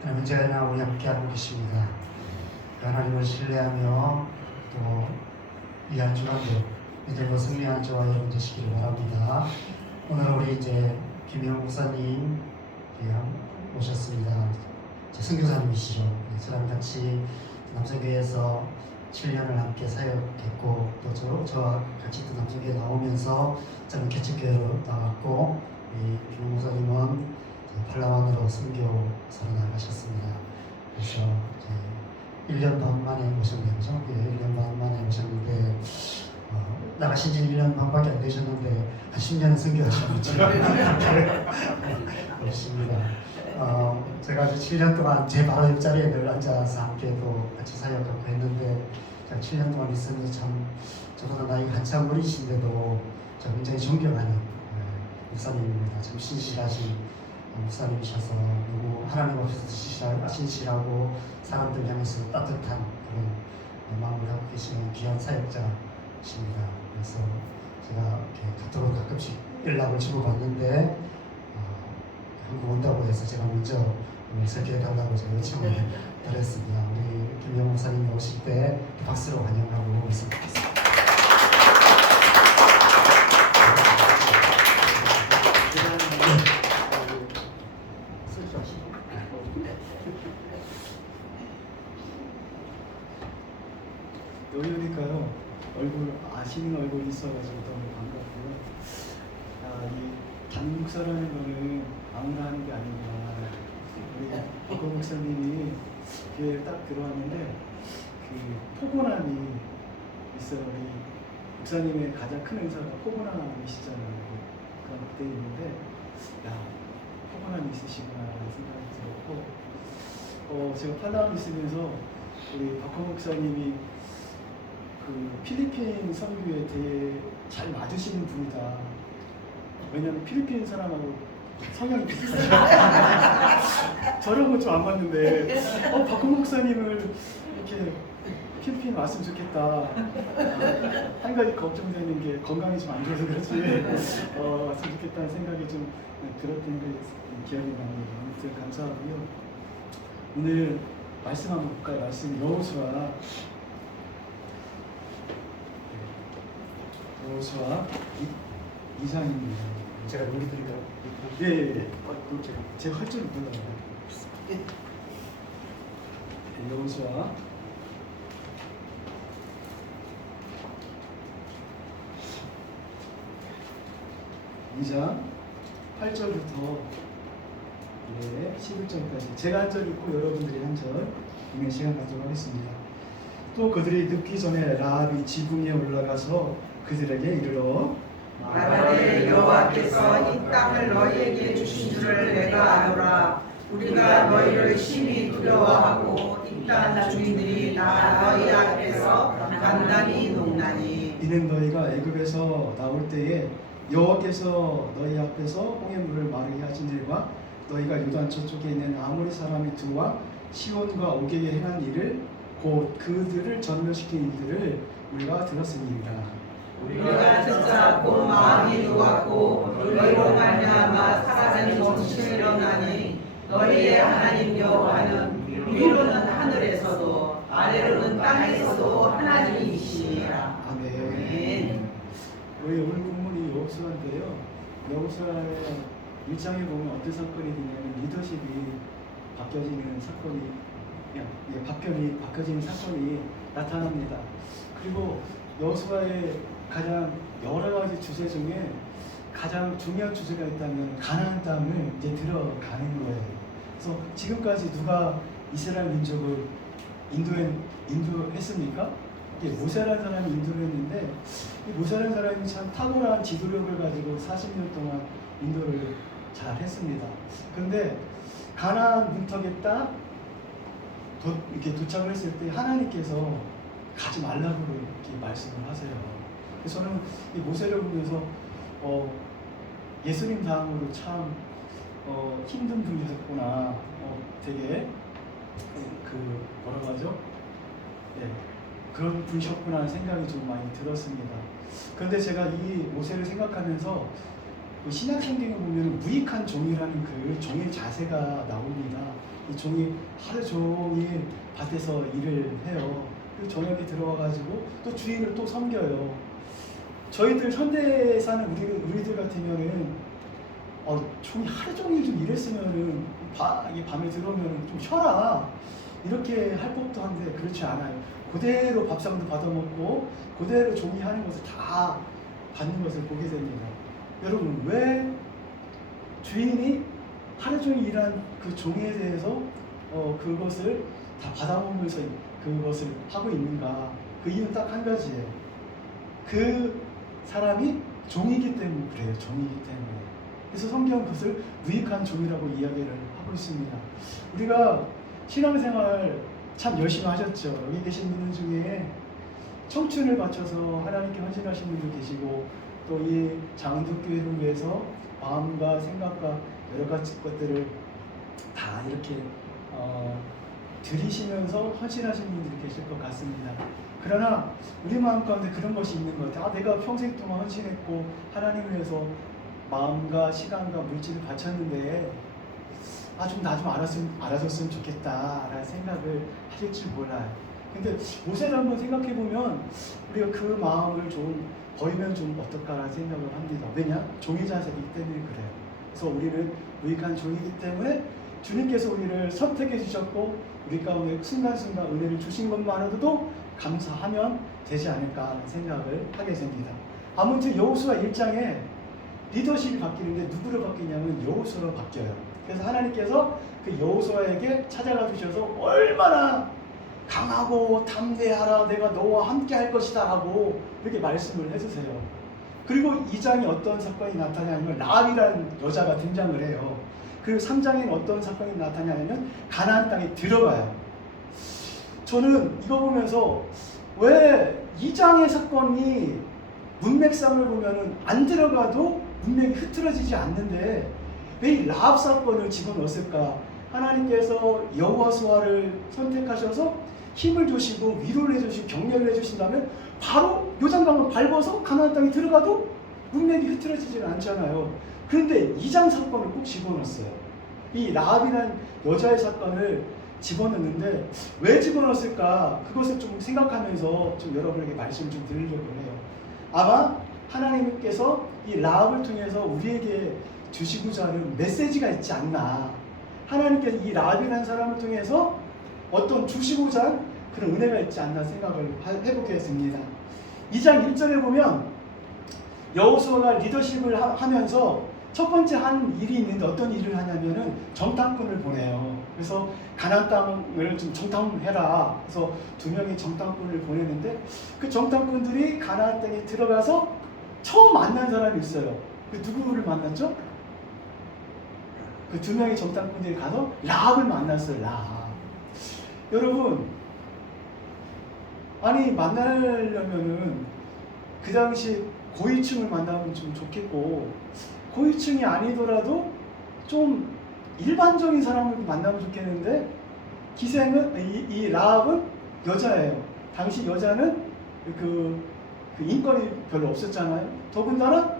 하나님 언제나 우리 함께 하고 계십니다. 하나님을 신뢰하며 또 이 한 주간도 믿음으로 승리하는 저와 여러분 되시기를 바랍니다. 오늘 우리 이제 김영 목사님 모셨습니다. 선교사님이시죠. 저랑 같이 남성교회에서 7년을 함께 사역했고 또 저와 같이 또 남성교회 나오면서 저는 개척교회로 나왔고 김영 목사님은 팔라완으로 선교사로 나가셨습니다. 그래서 이제 1년 반 만에 오셨네요. 그죠? 예, 1년 반 만에 오셨는데 나가신 지 1년 반밖에 안 되셨는데 한 10년 선교하셨는지 그렇습니다. 제가 아주 7년 동안 제 바로 옆자리에 늘 앉아서 함께 또 같이 사역하고 했는데 7년 동안 있으면서 참 저보다 나이가 한참 어리신데도 저 굉장히 존경하는 목사님입니다. 참 신실하신 목사님이셔서 너무 하나님 앞에서 신실하고 사람들 향해서 따뜻한 그런 마음을 갖고 계시는 귀한 사역자십니다. 그래서 제가 이렇게 카톡으로 가끔씩 연락을 주고받는데 한국 온다고 해서 제가 먼저 설교해달라고 제가 요청을 드렸습니다. 우리 김영 목사님이 오실 때 박수로 환영하고 있습니다. 여기 오니까요 얼굴 아시는 얼굴이 있어가지고 너무 반갑고요. 이 단목사라는 거는 아무나 하는 게 아니구나. 우리 박호 목사님이 교회에 딱 들어왔는데 그 포고남이 있어요. 우리 목사님의 가장 큰 행사가 포고남이시잖아요. 그런 그때 있는데 야 포고남이 있으시구나라는 생각이 들었고 제가 팔라완 있으면서 우리 박호 목사님이 그 필리핀 선교에 되게 잘 맞으시는 분이다. 왜냐면 필리핀 사람하고 성향이 비슷하죠. 저랑은 좀 안 맞는데 박호 목사님을 이렇게 필리핀 왔으면 좋겠다. 한 가지 걱정되는 게 건강이 좀 안 좋아서 그렇지 왔으면 좋겠다는 생각이 좀 들었던 게 기억이 납니다. 아무튼 감사하고요. 오늘 말씀 한번 볼까요? 말씀 여호수아 2장입니다. 제가 용기 드릴까요? 예. 제가 할 줄을 몰라요. 여호수아 2장 8절부터 11절까지 제가 한 절 읽고 여러분들이 한 절 읽는 시간 갖도록 하겠습니다. 또 그들이 늦기 전에 라합이 지붕에 올라가서 그들에게 이르러 말하되 여호와께서 이 땅을 너희에게 주신 줄을 내가 아노라. 우리가 너희를 심히 두려워하고 이 땅 주민들이 다 너희 앞에서 단단히 녹나니. 이는 너희가 애굽에서 나올 때에 여호와께서 너희 앞에서 홍해 물을 마르게 하신 일과 너희가 요단 저쪽에 있는 아모리 사람의 두와 시온과 오게에 행한 일을 곧 그들을 전멸시킨 일들을 우리가 들었으니이다. 우리가 듣자 곧 마음이 녹았고 너희로 말미암아 사라진 정신이 일어나니 너희의 하나님 여호와는 위로는 하늘에서도 아래로는 땅에서도 하나님이시니라. 아멘. 우리 오늘 본문이 여호수아인데요. 여호수아의 1장에 보면 어떤 사건이 되냐면 리더십이 바뀌어지는 사건이 바뀌어지는 사건이 나타납니다. 그리고 여호수아의 가장 여러 가지 주제 중에 가장 중요한 주제가 있다면 가나안 땅을 이제 들어가는 거예요. 그래서 지금까지 누가 이스라엘 민족을 인도했습니까? 모세라는 사람이 인도를 했는데 이 모세라는 사람이 참 탁월한 지도력을 가지고 40년 동안 인도를 잘 했습니다. 그런데 가나안 문턱에 딱 이렇게 도착을 했을 때 하나님께서 가지 말라고 이렇게 말씀을 하세요. 그래서 저는 이 모세를 보면서 예수님 다음으로 참 힘든 분이셨구나. 되게 뭐라고 하죠? 그런 분이셨구나 하는 생각이 좀 많이 들었습니다. 그런데 제가 이 모세를 생각하면서 신약 성경에 보면 무익한 종이라는 그 종의 자세가 나옵니다. 이 종이 하루 종일 밭에서 일을 해요. 그리고 저녁에 들어와가지고 또 주인을 또 섬겨요. 저희들 현대에 사는 우리들 같으면은 종이 하루 종일 좀 일했으면은 밤에 들어오면은 좀 쉬어라 이렇게 할 법도 한데 그렇지 않아요. 그대로 밥상도 받아먹고 그대로 종이 하는 것을 다 받는 것을 보게 됩니다. 여러분, 왜 주인이 하루 종일 일한 그 종에 대해서 그것을 다 받아먹으면서 그것을 하고 있는가? 그 이유는 딱 한 가지예요. 그 사람이 종이기 때문에 그래요. 종이기 때문에. 그래서 성경은 그것을 무익한 종이라고 이야기를 하고 있습니다. 우리가 신앙생활 참 열심히 하셨죠. 여기 계신 분들 중에 청춘을 바쳐서 하나님께 헌신하신 분도 계시고 또 이 장흥교회를 위해서 마음과 생각과 여러 가지 것들을 다 이렇게 들이시면서 헌신하신 분들이 계실 것 같습니다. 그러나 우리 마음 가운데 그런 것이 있는 것 같아요. 내가 평생 동안 헌신했고 하나님을 위해서 마음과 시간과 물질을 바쳤는데 좀 나 좀 알아줬으면 좋겠다라는 생각을 하실 줄 몰라요. 근데 모세를 한번 생각해 보면 우리가 그 마음을 좀 버리면 좀 어떨까라는 생각을 합니다. 왜냐? 종이 자세이기 때문에 그래요. 그래서 우리는 무익한 종이기 때문에 주님께서 우리를 선택해 주셨고 우리 가운데 순간순간 은혜를 주신 것만으로도 감사하면 되지 않을까 하는 생각을 하게 됩니다. 아무튼 여호수아 1장에 리더십이 바뀌는데 누구로 바뀌냐면 여호수아로 바뀌어요. 그래서 하나님께서 그 여호수아에게 찾아가 주셔서 얼마나 강하고 담대하라, 내가 너와 함께 할 것이다 라고 이렇게 말씀을 해주세요. 그리고 2장에 어떤 사건이 나타나냐면 라합이라는 여자가 등장을 해요. 그리고 3장에는 어떤 사건이 나타나냐면 가나안 땅에 들어가요. 저는 이거 보면서 왜 2장의 사건이 문맥상을 보면은 안 들어가도 문맥이 흐트러지지 않는데 왜 이 라합 사건을 집어넣었을까? 하나님께서 여호수아를 선택하셔서 힘을 주시고 위로를 해주시고 격려를 해주신다면 바로 요단강을 밟아서 가나안 땅에 들어가도 문맥이 흐트러지지는 않잖아요. 그런데 2장 사건을 꼭 집어넣었어요. 이 라합이라는 여자의 사건을 집어넣는데 왜 집어넣었을까? 그것을 좀 생각하면서 좀 여러분에게 말씀을 좀 드리려고 해요. 아마 하나님께서 이 라합을 통해서 우리에게 주시고자 하는 메시지가 있지 않나. 하나님께서 이 라합이라는 사람을 통해서 어떤 주시고자 하는 그런 은혜가 있지 않나 생각을 해보게 됩니다. 2장 1절에 보면 여호수아가 리더십을 하면서 첫 번째 한 일이 있는데 어떤 일을 하냐면은 정탐꾼을 보내요. 그래서 가나안 땅을 좀 정탐해라. 그래서 2명의 정탐꾼을 보내는데 그 정탐꾼들이 가나안 땅에 들어가서 처음 만난 사람이 있어요. 그 누구를 만났죠? 그 2명의 정탐꾼들이 가서 라합을 만났어요. 라합. 여러분, 아니 만나려면은 그 당시 고위층을 만나면 좀 좋겠고 고위층이 아니더라도 좀 일반적인 사람을 만나면 좋겠는데 기생은 이 라합은 여자예요. 당시 여자는 그 인권이 별로 없었잖아요. 더군다나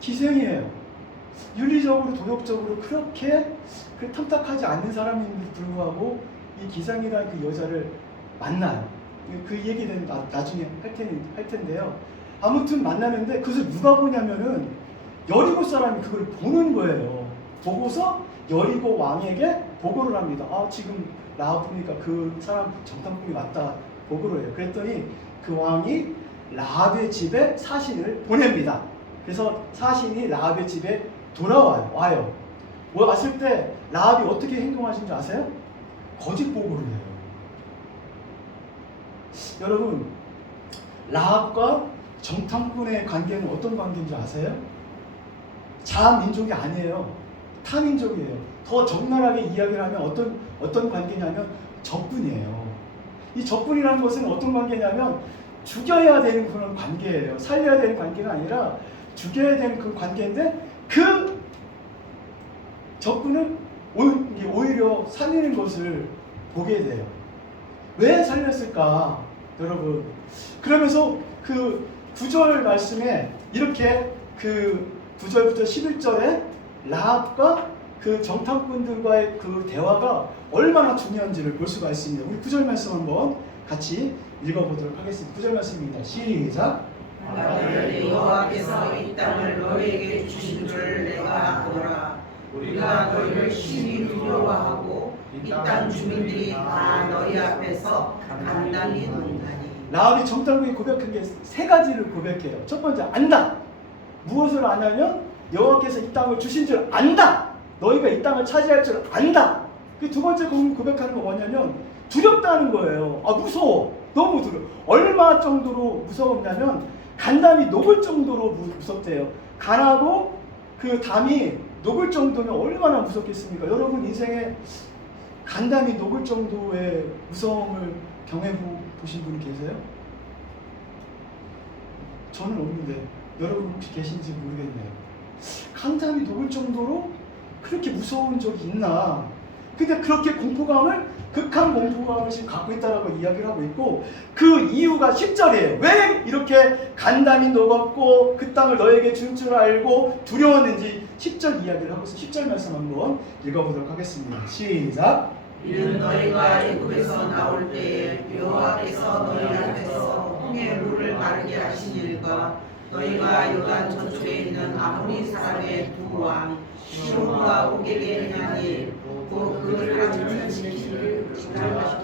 기생이에요. 윤리적으로 도덕적으로 그렇게 탐탁하지 않는 사람임에도 불구하고 이 기생이라는 그 여자를 만나요. 그 얘기는 나중에 할 텐데요. 아무튼 만나는데 그것을 누가 보냐면은 여리고 사람이 그걸 보는 거예요. 보고서 여리고 왕에게 보고를 합니다. 지금 라합 보니까 그 사람 정탐꾼이 왔다 보고를 해요. 그랬더니 그 왕이 라합의 집에 사신을 보냅니다. 그래서 사신이 라합의 집에 와요. 왔을 때 라합이 어떻게 행동하신 줄 아세요? 거짓 보고를 해요. 여러분, 라합과 정탐꾼의 관계는 어떤 관계인지 아세요? 자민족이 아니에요. 타민족이에요. 더 적나라하게 이야기를 하면 어떤 관계냐면 적군이에요. 이 적군이라는 것은 어떤 관계냐면 죽여야 되는 그런 관계예요. 살려야 되는 관계가 아니라 죽여야 되는 그 관계인데 그 적군은 오히려 살리는 것을 보게 돼요. 왜 살렸을까? 여러분, 그러면서 그 9절 말씀에 이렇게 그 9절부터 11절에 라합과 그 정탐꾼들과의 그 대화가 얼마나 중요한지를 볼 수가 있습니다. 우리 9절 말씀 한번 같이 읽어보도록 하겠습니다. 9절 말씀입니다. 시작. 만일 여호와께서 이 땅을 너희에게 주신 줄 내가 알노라. 우리가 너희를 심히 두려워하고 이 땅 주민들이 다 너희 앞에서 간단히 논다니. 라합이 정탐꾼이 고백한 게 세 가지를 고백해요. 첫 번째, 안다. 무엇을 아냐면 여호와께서 이 땅을 주신 줄 안다. 너희가 이 땅을 차지할 줄 안다. 그 두 번째 고백하는 건 뭐냐면 두렵다는 거예요. 아, 무서워. 너무 두려워. 얼마 정도로 무서웠냐면 간담이 녹을 정도로 무섭대요. 간하고 그 담이 녹을 정도면 얼마나 무섭겠습니까? 여러분 인생에 간담이 녹을 정도의 무서움을 경험해 보신 분이 계세요? 저는 없는데 여러분 혹시 계신지 모르겠네요. 간담이 녹을 정도로 그렇게 무서운 적이 있나? 근데 그렇게 공포감을, 극한 공포감을 지금 갖고 있다라고 이야기를 하고 있고, 그 이유가 10절이에요. 왜 이렇게 간담이 녹았고 그 땅을 너에게 줄 줄 알고 두려웠는지 10절 이야기를 하고 있어요. 10절 말씀 한번 읽어보도록 하겠습니다. 시작. 이는 너희가 애굽에서 나올 때에 여호와께서 너희 앞에서 홍해 물을 마르게 하신 일과 너희가 요단 저쪽에 있는 아모리 사람의 두 왕 시온과 오게게 행한 일, 또 그들을 감찰시키기를 우리가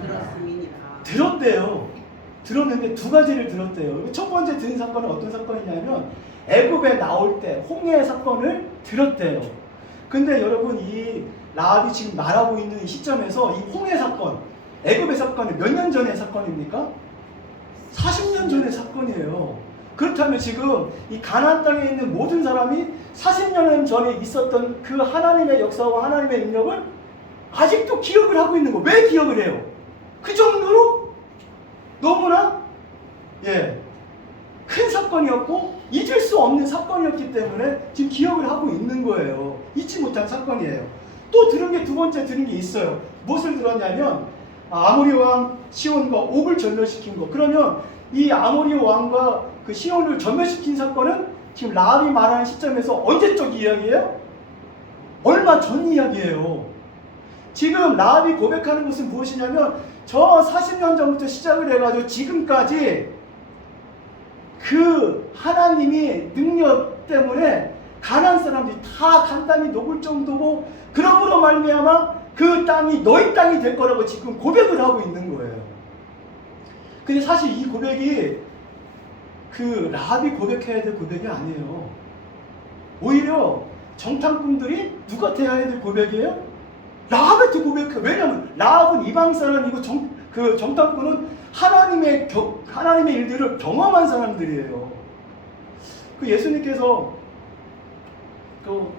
들었음이니라. 들었대요. 들었는데 두 가지를 들었대요. 첫 번째 들은 사건은 어떤 사건이냐면 애굽에 나올 때 홍해 사건을 들었대요. 근데 여러분 이 라합이 지금 말하고 있는 이 시점에서 이 홍해 사건, 애굽의 사건은 몇 년 전의 사건입니까? 40년 전의 사건이에요. 그렇다면 지금 이 가나안 땅에 있는 모든 사람이 40년 전에 있었던 그 하나님의 역사와 하나님의 능력을 아직도 기억을 하고 있는 거예요. 왜 기억을 해요? 그 정도로 너무나 큰 사건이었고 잊을 수 없는 사건이었기 때문에 지금 기억을 하고 있는 거예요. 잊지 못한 사건이에요. 또 들은 게 두 번째 들은 게 있어요. 무엇을 들었냐면 아모리 왕 시온과 옥을 전멸시킨 거. 그러면 이 아모리 왕과 그 시온을 전멸시킨 사건은 지금 라합이 말하는 시점에서 언제적 이야기예요? 얼마 전 이야기예요. 지금 라합이 고백하는 것은 무엇이냐면 저 40년 전부터 시작을 해가지고 지금까지 그 하나님이 능력 때문에 가나안 사람들이 다 간담이 녹을 정도고 그러므로 말미암아 그 땅이 너희 땅이 될 거라고 지금 고백을 하고 있는 거예요. 근데 사실 이 고백이 그 라합이 고백해야 될 고백이 아니에요. 오히려 정탐꾼들이 누구한테 해야 될 고백이에요? 라합한테 고백해요. 왜냐하면 라합은 이방 사람이고 그 정탐꾼은 하나님의 일들을 경험한 사람들이에요. 그 예수님께서 그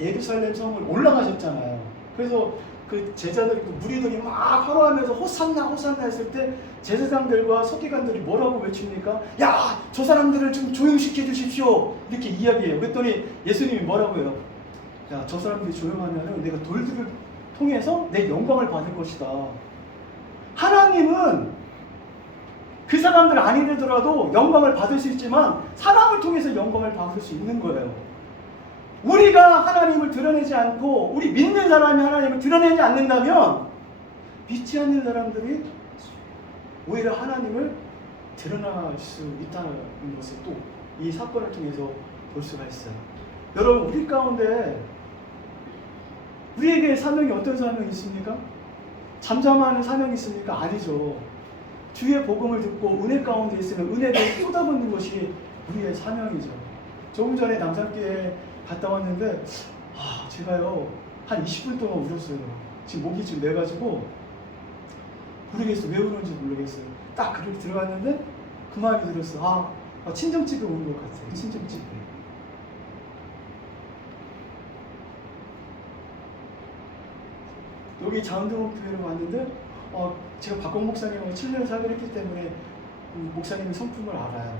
예루살렘 성을 올라가셨잖아요. 그래서 그 제자들, 그 무리들이 막 활호하면서 호산나 호산나 했을 때 제사장들과 서기관들이 뭐라고 외칩니까? 야, 저 사람들을 좀 조용시켜 주십시오. 이렇게 이야기해요. 그랬더니 예수님이 뭐라고 해요? 야, 저 사람들이 조용하면 내가 돌들을 통해서 내 영광을 받을 것이다. 하나님은 그 사람들 아니더라도 영광을 받을 수 있지만 사람을 통해서 영광을 받을 수 있는 거예요. 우리가 하나님을 드러내지 않고 우리 믿는 사람이 하나님을 드러내지 않는다면 믿지 않는 사람들이 오히려 하나님을 드러날 수 있다는 것을 또 이 사건을 통해서 볼 수가 있어요. 여러분, 우리 가운데 우리에게 사명이 어떤 사명이 있습니까? 잠잠하는 사명이 있습니까? 아니죠. 주의 복음을 듣고 은혜 가운데 있으면 은혜를 쏟아붓는 것이 우리의 사명이죠. 조금 전에 남산교회 갔다 왔는데 제가요 한 20분 동안 울었어요. 지금 목이 좀 매가지고 모르겠어요. 왜 우는지 모르겠어요. 딱 그렇게 들어갔는데 그 마음이 들었어. 친정집에 온 것 같아요. 친정집에. 여기 자운동교회로 왔는데 제가 박광 목사님하고 7년 사역을 했기 때문에 목사님의 성품을 알아요.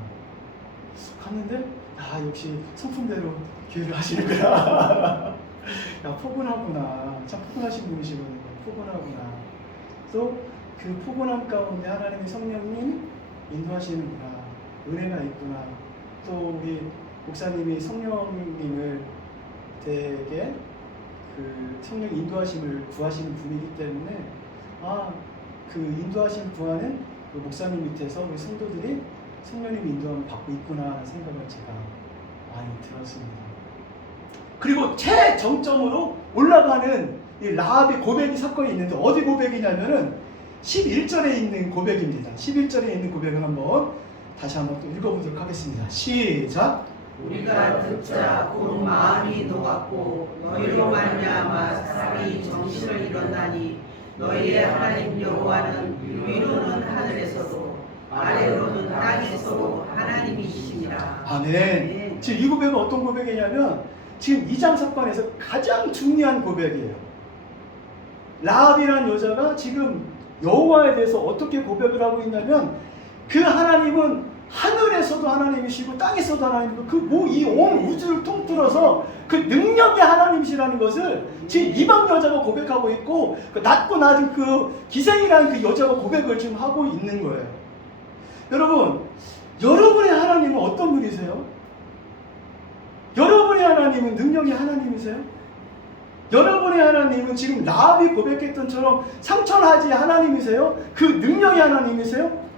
갔는데 역시 성품대로 교회를 하시는구나. 야, 포근하구나. 참 포근하신 분이시거든요. 포근하구나. 또 그 포근함 가운데 하나님의 성령님 인도하시는구나. 은혜가 있구나. 또 우리 목사님이 성령님을 그대에게 그 성령 인도하심을 구하시는 분이기 때문에 그 인도하심 구하는 그 목사님 밑에서 우리 성도들이 성령님 인도함을 받고 있구나 하는 생각을 제가 많이 들었습니다. 그리고 최정점으로 올라가는 이 라합의 고백이 사건이 있는데 어디 고백이냐면은 11절에 있는 고백입니다. 11절에 있는 고백을 한번 다시 한번 또 읽어보도록 하겠습니다. 시작. 우리가 듣자 곧 마음이 녹았고 너희로 말미암아 사람이 정신을 잃었나니 너희의 하나님 여호와는 위로는 하늘에서도 아래로는 땅에서도 하나님이시니라. 아멘. 지금 이 고백은 어떤 고백이냐면 지금 2장 사건에서 가장 중요한 고백이에요. 라합이라는 여자가 지금 여호와에 대해서 어떻게 고백을 하고 있냐면 그 하나님은 하늘에서도 하나님이시고 땅에서도 하나님이고 그 이 온 우주를 통틀어서 그 능력의 하나님이시라는 것을 지금 이방 여자가 고백하고 있고 그 낮고 낮은 그 기생이라는 그 여자가 고백을 지금 하고 있는 거예요. 여러분, 여러분의 하나님은 어떤 분이세요? 여러분의 하나님은 능력의 하나님이세요? 여러분의 하나님은 지금 라합이 고백했던처럼 상천하지의 하나님이세요? 그 능력의 하나님이세요?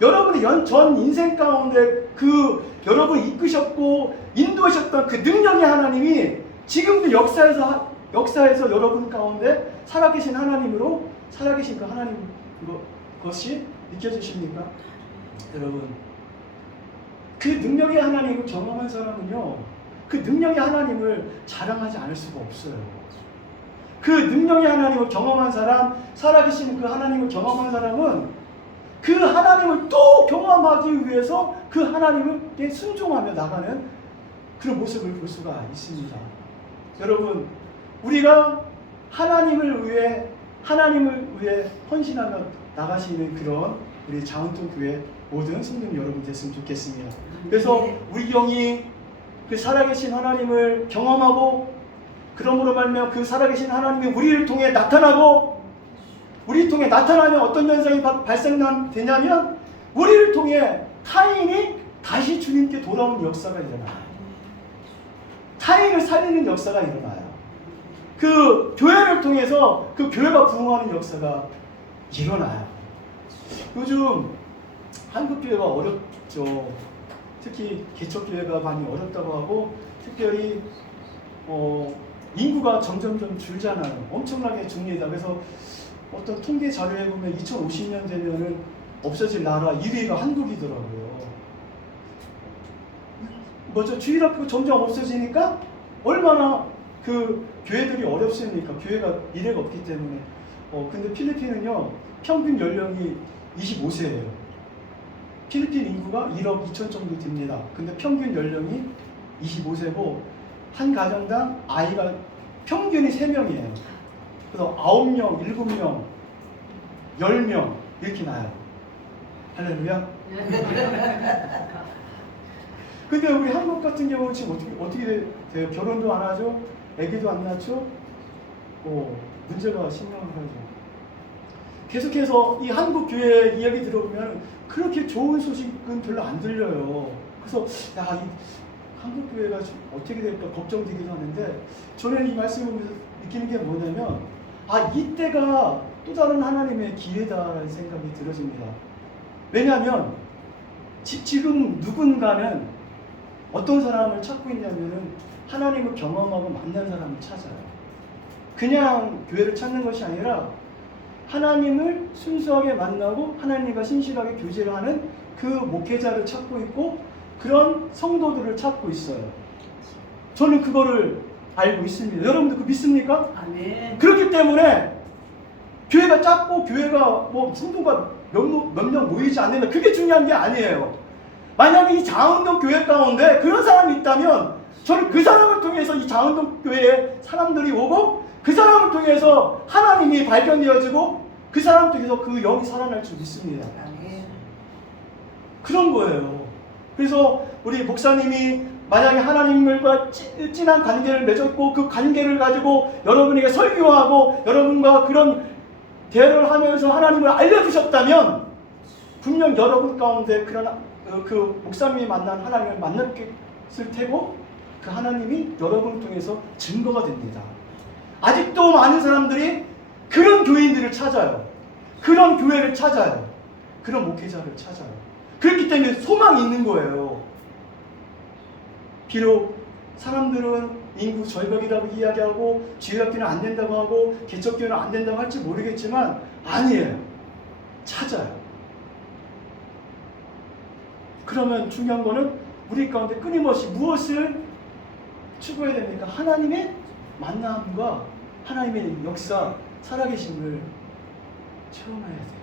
여러분의 전 인생 가운데 그 여러분을 이끄셨고 인도하셨던 그 능력의 하나님이 지금도 역사에서 여러분 가운데 살아계신 하나님으로 살아계신 그 하나님 것이 느껴지십니까? 여러분, 그 능력의 하나님을 경험한 사람은요, 그 능력의 하나님을 자랑하지 않을 수가 없어요. 그 능력의 하나님을 경험한 사람, 살아계신 그 하나님을 경험한 사람은 그 하나님을 또 경험하기 위해서 그 하나님께 순종하며 나가는 그런 모습을 볼 수가 있습니다. 여러분, 우리가 하나님을 위해 헌신하며 나가시는 그런 우리 자원통 교회 모든 성도 여러분 됐으면 좋겠습니다. 그래서 우리 영이 그 살아계신 하나님을 경험하고 그러므로 말미암아 그 살아계신 하나님이 우리를 통해 나타나고 우리를 통해 나타나면 어떤 현상이 발생되냐면 우리를 통해 타인이 다시 주님께 돌아오는 역사가 일어나요. 타인을 살리는 역사가 일어나요. 그 교회를 통해서 그 교회가 부흥하는 역사가 일어나요. 요즘 한국교회가 어렵죠. 특히 개척교회가 많이 어렵다고 하고 특별히 인구가 점점점 줄잖아요. 엄청나게 줍니다. 그래서 어떤 통계 자료에 보면 2050년 되면은 없어질 나라 1위가 한국이더라고요. 뭐죠? 주일학교 점점 없어지니까 얼마나 그 교회들이 어렵습니까? 교회가 미래가 없기 때문에. 근데 필리핀은요, 평균 연령이 25세예요. 필리핀 인구가 1억 2천 정도 됩니다. 근데 평균 연령이 25세고 한 가정당 아이가 평균이 3명이에요. 그래서 9명, 7명, 10명 이렇게 나요. 할렐루야. 근데 우리 한국 같은 경우는 지금 어떻게 돼요? 결혼도 안 하죠? 아기도 안 낳죠? 문제가 심각하죠. 계속해서 이 한국 교회 이야기 들어보면 그렇게 좋은 소식은 별로 안 들려요. 그래서 이 한국 교회가 어떻게 될까 걱정되기도 하는데 저는 이 말씀을 보면서 느끼는 게 뭐냐면 이때가 또 다른 하나님의 기회다라는 생각이 들어집니다. 왜냐하면 지금 누군가는 어떤 사람을 찾고 있냐면은 하나님을 경험하고 만난 사람을 찾아요. 그냥 교회를 찾는 것이 아니라 하나님을 순수하게 만나고 하나님과 신실하게 교제를 하는 그 목회자를 찾고 있고 그런 성도들을 찾고 있어요. 저는 그거를 알고 있습니다. 여러분들 그거 믿습니까? 아멘. 그렇기 때문에 교회가 작고 교회가 성도가 몇 명 모이지 않는다, 그게 중요한 게 아니에요. 만약에 이 장흥동 교회 가운데 그런 사람이 있다면 저는 그 사람을 통해서 이 장흥동 교회에 사람들이 오고 그 사람을 통해서 하나님이 발견되어지고 그 사람 통해서 그 영이 살아날 줄 믿습니다. 아멘. 그런 거예요. 그래서 우리 목사님이 만약에 하나님과 진한 관계를 맺었고 그 관계를 가지고 여러분에게 설교하고 여러분과 그런 대화를 하면서 하나님을 알려주셨다면 분명 여러분 가운데 그런 그 목사님이 만난 하나님을 만났을 테고 그 하나님이 여러분을 통해서 증거가 됩니다. 아직도 많은 사람들이 그런 교인들을 찾아요. 그런 교회를 찾아요. 그런 목회자를 찾아요. 그렇기 때문에 소망이 있는 거예요. 비록 사람들은 인구 절벽이라고 이야기하고 지휘학교는 안 된다고 하고 개척교회는 안 된다고 할지 모르겠지만 아니에요. 찾아요. 그러면 중요한 거는 우리 가운데 끊임없이 무엇을 추구해야 됩니까? 하나님의 만남과 하나님의 역사, 살아계심을 체험해야 돼요.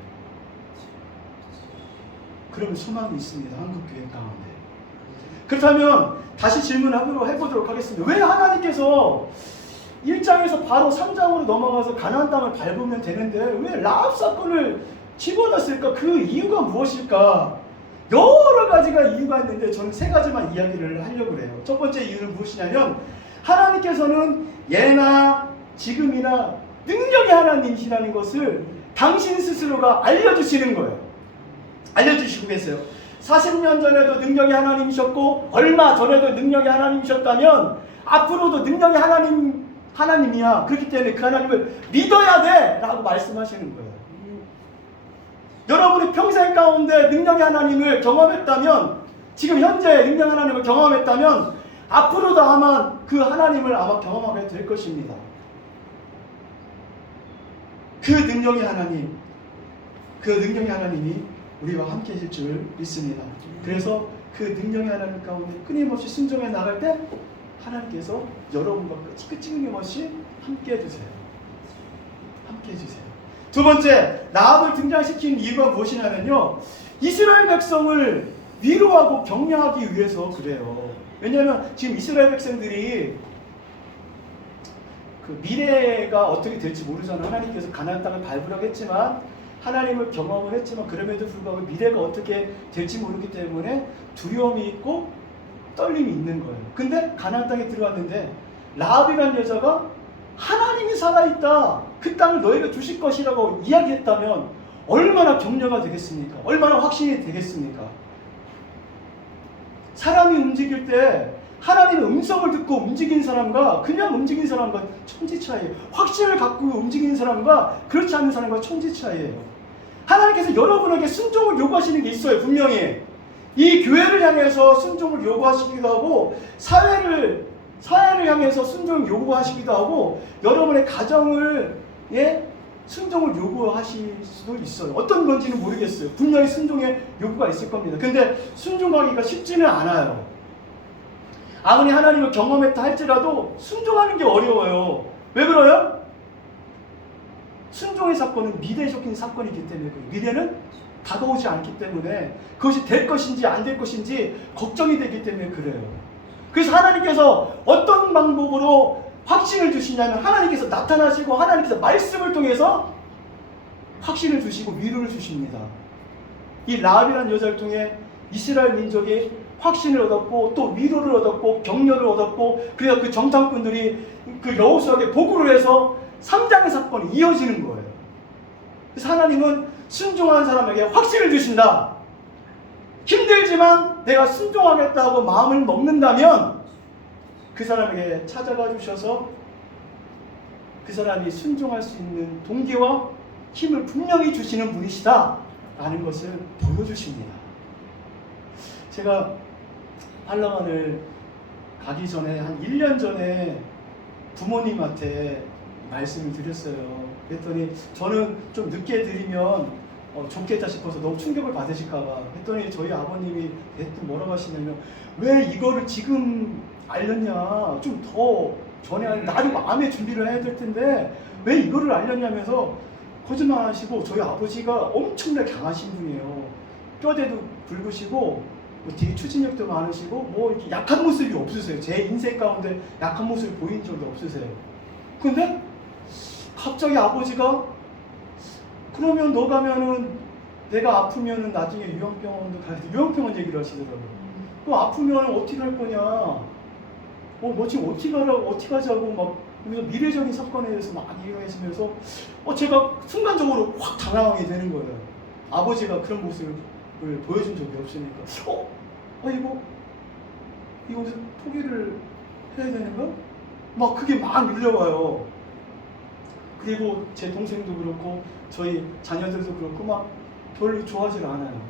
그러면 소망이 있습니다. 한국교회 가운데. 그렇다면 다시 질문해보도록 하겠습니다. 왜 하나님께서 1장에서 바로 3장으로 넘어가서 가나안 땅을 밟으면 되는데 왜 라합 사건을 집어넣었을까? 그 이유가 무엇일까? 여러 가지가 이유가 있는데 저는 세 가지만 이야기를 하려고 해요. 첫 번째 이유는 무엇이냐면 하나님께서는 예나 지금이나 능력의 하나님이시라는 것을 당신 스스로가 알려주시는 거예요. 알려주시고 계세요. 40년 전에도 능력의 하나님이셨고 얼마 전에도 능력의 하나님이셨다면 앞으로도 능력의 하나님이야. 그렇기 때문에 그 하나님을 믿어야 돼 라고 말씀하시는 거예요. 여러분이 평생 가운데 능력의 하나님을 경험했다면 지금 현재 능력의 하나님을 경험했다면 앞으로도 아마 그 하나님을 아마 경험하게 될 것입니다. 그 능력의 하나님이 우리와 함께 해줄 줄 믿습니다. 그래서 그 능력의 하나님 가운데 끊임없이 순종해 나갈 때 하나님께서 여러분과 끊임없이 함께 해주세요. 함께 해주세요. 두 번째, 라합을 등장시킨 이유가 무엇이냐면요, 이스라엘 백성을 위로하고 격려하기 위해서 그래요. 왜냐하면 지금 이스라엘 백성들이 그 미래가 어떻게 될지 모르잖아요. 하나님께서 가나안 땅을 밟으라고 했지만 하나님을 경험을 했지만 그럼에도 불구하고 미래가 어떻게 될지 모르기 때문에 두려움이 있고 떨림이 있는 거예요. 근데 가나안 땅에 들어갔는데 라합이라는 여자가 하나님이 살아있다, 그 땅을 너희가 주실 것이라고 이야기했다면 얼마나 격려가 되겠습니까? 얼마나 확신이 되겠습니까? 사람이 움직일 때 하나님의 음성을 듣고 움직인 사람과 그냥 움직인 사람과 천지 차이예요. 확신을 갖고 움직이는 사람과 그렇지 않은 사람과 천지 차이예요. 하나님께서 여러분에게 순종을 요구하시는 게 있어요. 분명히 이 교회를 향해서 순종을 요구하시기도 하고 사회를 향해서 순종을 요구하시기도 하고 여러분의 가정을 순종을 요구하실 수도 있어요. 어떤 건지는 모르겠어요. 분명히 순종의 요구가 있을 겁니다. 근데 순종하기가 쉽지는 않아요. 아무리 하나님을 경험했다 할지라도 순종하는 게 어려워요. 왜 그래요? 순종의 사건은 미래적인 사건이기 때문에 미래는 다가오지 않기 때문에 그것이 될 것인지 안 될 것인지 걱정이 되기 때문에 그래요. 그래서 하나님께서 어떤 방법으로 확신을 주시냐면 하나님께서 나타나시고 하나님께서 말씀을 통해서 확신을 주시고 위로를 주십니다. 이 라합이라는 여자를 통해 이스라엘 민족이 확신을 얻었고 또 위로를 얻었고 격려를 얻었고 그래서 그 정탐꾼들이 그 여호수아에게 보고를 해서 3장의 사건이 이어지는 거예요. 그래서 하나님은 순종한 사람에게 확신을 주신다. 힘들지만 내가 순종하겠다고 마음을 먹는다면 그 사람에게 찾아가 주셔서 그 사람이 순종할 수 있는 동기와 힘을 분명히 주시는 분이시다 라는 것을 보여주십니다. 제가 팔라만을 가기 전에 한 1년 전에 부모님한테 말씀을 드렸어요. 그랬더니 저는 좀 늦게 드리면 좋겠다 싶어서 너무 충격을 받으실까봐 했더니 저희 아버님이 대뜸 뭐라고 하시냐면 왜 이거를 지금 알렸냐, 좀 더 전에 나도 마음의 준비를 해야 될 텐데 왜 이거를 알렸냐면서 거짓말 하시고 저희 아버지가 엄청나게 강하신 분이에요. 뼈대도 굵으시고 되게 추진력도 많으시고 뭐 이렇게 약한 모습이 없으세요. 제 인생 가운데 약한 모습을 보인 적이 없으세요. 근데 갑자기 아버지가 그러면 너 가면은 내가 아프면은 나중에 요양병원도 가야 돼. 요양병원 얘기를 하시더라고요. 그럼 아프면 어떻게 할 거냐? 뭐 지금 어떻게 하자고 막 미래적인 사건에 대해서 막 이야기하시면서 제가 순간적으로 확 당황하게 되는 거예요. 아버지가 그런 모습을 보여준 적이 없으니까 이거 포기를 해야 되는 거? 막 그게 막 밀려와요. 그리고 제 동생도 그렇고 저희 자녀들도 그렇고 막 별로 좋아하지 않아요.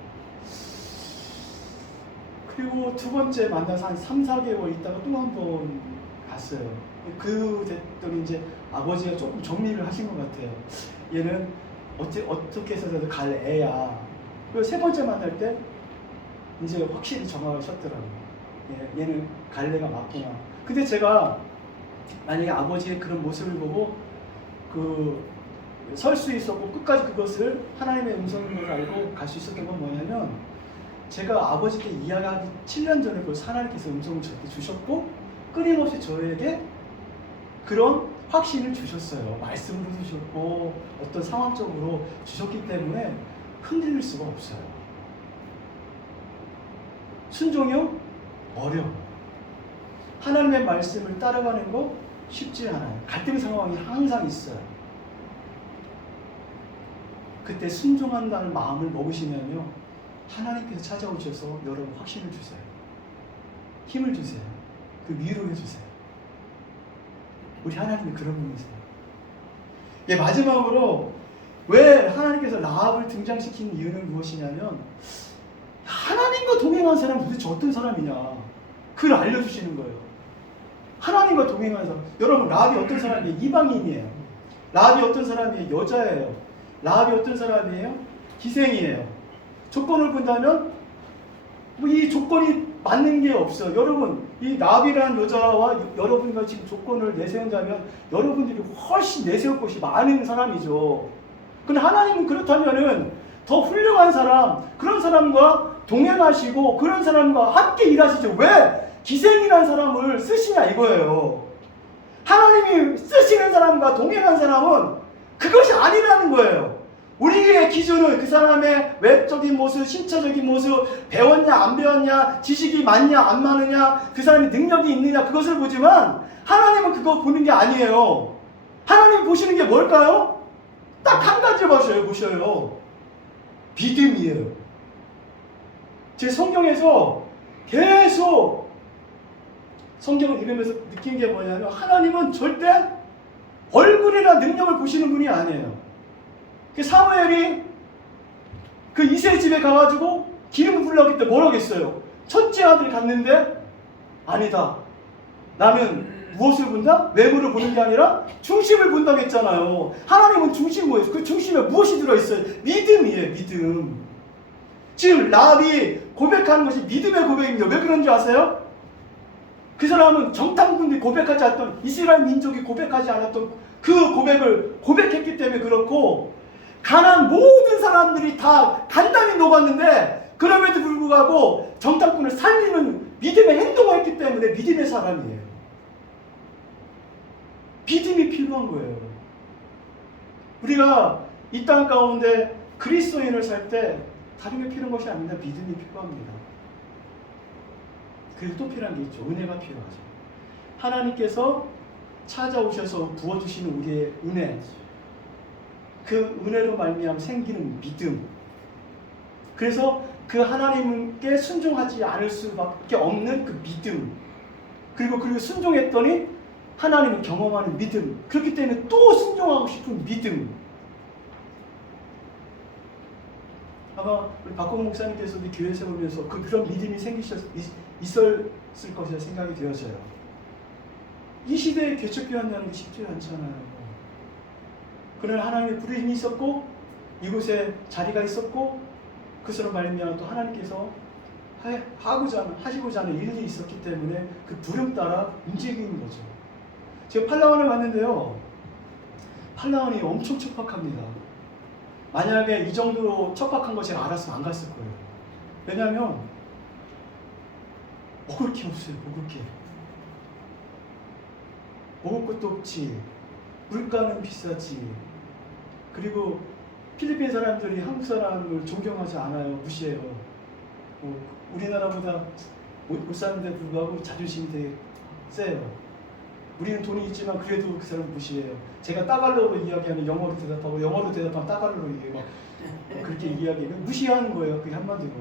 그리고 두 번째 만나서 한 3, 4개월 있다가 또 한 번 갔어요. 그랬더니 이제 아버지가 조금 정리를 하신 것 같아요. 얘는 어떻게 해서라도 갈 애야. 그리고 세 번째 만날 때 이제 확실히 정하셨더라고요. 얘는 갈 애가 맞구나. 근데 제가 만약에 아버지의 그런 모습을 보고 설 수 있었고 끝까지 그것을 하나님의 음성을 알고 갈 수 있었던 건 뭐냐면, 제가 아버지께 이야기하기 7년 전에 벌써 하나님께서 음성을 저에게 주셨고 끊임없이 저에게 그런 확신을 주셨어요. 말씀으로 주셨고 어떤 상황적으로 주셨기 때문에 흔들릴 수가 없어요. 순종이요? 어려워. 하나님의 말씀을 따라가는 거 쉽지 않아요. 갈등 상황이 항상 있어요. 그때 순종한다는 마음을 먹으시면요, 하나님께서 찾아오셔서 여러분 확신을 주세요. 힘을 주세요. 그 위로해 주세요. 우리 하나님이 그런 분이세요. 마지막으로 왜 하나님께서 라합을 등장시킨 이유는 무엇이냐면, 하나님과 동행한 사람은 도대체 어떤 사람이냐, 그걸 알려주시는 거예요. 하나님과 동행한 사람. 여러분, 라합이 어떤 사람이에요? 이방인이에요. 라합이 어떤 사람이에요? 여자예요. 라합이 어떤 사람이에요? 기생이에요. 조건을 본다면 이 조건이 맞는 게 없어요. 여러분, 이 라합이라는 여자와 여러분과 지금 조건을 내세운다면 여러분들이 훨씬 내세울 것이 많은 사람이죠. 근데 하나님은 그렇다면은 더 훌륭한 사람, 그런 사람과 동행하시고 그런 사람과 함께 일하시죠. 왜 기생이라는 사람을 쓰시냐 이거예요. 하나님이 쓰시는 사람과 동행한 사람은 그것이 아니라는 거예요. 우리의 기준은 그 사람의 외적인 모습, 신체적인 모습, 배웠냐 안 배웠냐, 지식이 많냐 안 많으냐, 그 사람이 능력이 있느냐, 그것을 보지만 하나님은 그거 보는 게 아니에요. 하나님 보시는 게 뭘까요? 딱 한 가지 보셔요. 믿음이에요. 제 성경에서 계속 성경을 읽으면서 느낀 게 뭐냐면, 하나님은 절대 얼굴이나 능력을 보시는 분이 아니에요. 그 사무엘이 그 이새의 집에 가가지고 기름을 부으려고 했을 때 뭐라고 했어요? 첫째 아들이 갔는데, 아니다, 나는 무엇을 본다? 외모를 보는 게 아니라 중심을 본다고 했잖아요. 하나님은 중심이 뭐예요? 그 중심에 무엇이 들어있어요? 믿음이에요. 믿음. 지금 라합이 고백하는 것이 믿음의 고백입니다. 왜 그런 줄 아세요? 그 사람은 정탐꾼들이 고백하지 않았던, 이스라엘 민족이 고백하지 않았던 그 고백을 고백했기 때문에 그렇고, 가난 모든 사람들이 다 간단히 녹았는데 그럼에도 불구하고 정탐꾼을 살리는 믿음의 행동을 했기 때문에 믿음의 사람이에요. 믿음이 필요한 거예요. 우리가 이 땅 가운데 그리스도인을 살 때 다른 게 필요한 것이 아닙니다. 믿음이 필요합니다. 그리고 또 필요한 게 있죠. 은혜가 필요하죠. 하나님께서 찾아오셔서 부어주시는 우리의 은혜, 그 은혜로 말미암아 생기는 믿음. 그래서 그 하나님께 순종하지 않을 수밖에 없는 그 믿음. 그리고 순종했더니 하나님을 경험하는 믿음. 그렇기 때문에 또 순종하고 싶은 믿음. 아마 우리 박홍 목사님께서 우리 교회 세우면서 그런 믿음이 있었을 것이라 생각이 되어져요. 이 시대에 개척교회 한다는 게 쉽지 않잖아요. 그러나 하나님의 부르심이 있었고 이곳에 자리가 있었고 그것으로 말미암아 또 하나님께서 하시고자 하는 일이 있었기 때문에 그 부름 따라 움직이는 거죠. 제가 팔라완을 갔는데요, 팔라완이 엄청 척박합니다. 만약에 이 정도로 척박한 거 제가 알았으면 안 갔을 거예요. 왜냐하면 먹을 게 없어요. 먹을 것도 없지, 물가는 비싸지, 그리고 필리핀 사람들이 한국 사람을 존경하지 않아요. 무시해요. 우리나라보다 못 사는데 불구하고 자존심이 되게 세요. 우리는 돈이 있지만 그래도 그 사람을 무시해요. 제가 따갈로로 이야기하면 영어로 대답하고, 영어로 대답하면 따갈로로 이게 그렇게 이야기하면 무시하는 거예요. 그게 한마디로.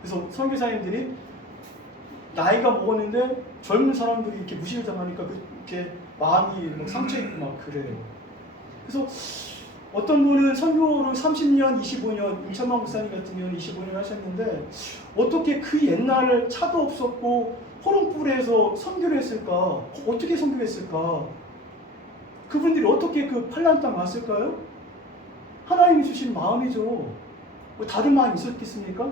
그래서 선교사님들이 나이가 먹었는데 젊은 사람들이 이렇게 무시를 당하니까 이렇게 마음이 막 상처 있고 막 그래요. 그래서 어떤 분은 선교를 30년, 25년, 임천만 목사님 같은 경우는 25년 하셨는데 어떻게 그 옛날 차도 없었고 호롱불에서 선교를 했을까? 어떻게 선교했을까? 그분들이 어떻게 그 팔란 땅 왔을까요? 하나님이 주신 마음이죠. 뭐 다른 마음이 있었겠습니까?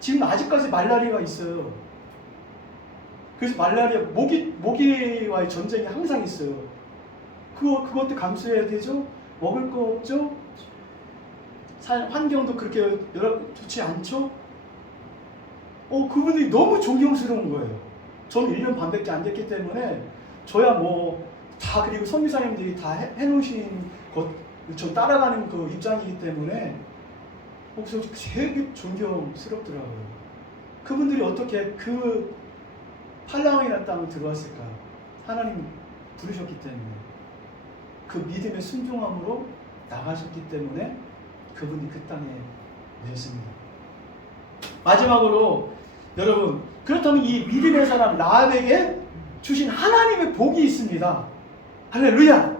지금 아직까지 말라리아가 있어요. 그래서 말라리아, 모기와의 전쟁이 항상 있어요. 그것도 감수해야 되죠? 먹을 거 없죠? 환경도 그렇게 좋지 않죠? 그분들이 너무 존경스러운 거예요. 저는 1년 반밖에 안 됐기 때문에 저야 뭐 다 그리고 선교사님들이 다 해놓으신 것, 저 따라가는 그 입장이기 때문에 그래서 되게 존경스럽더라고요. 그분들이 어떻게 그 팔랑이라는 땅을 들어왔을까요? 하나님 부르셨기 때문에 그 믿음의 순종함으로 나가셨기 때문에 그분이 그 땅에 오셨습니다. 마지막으로 여러분, 그렇다면 이 믿음의 사람 라합에게 주신 하나님의 복이 있습니다. 할렐루야!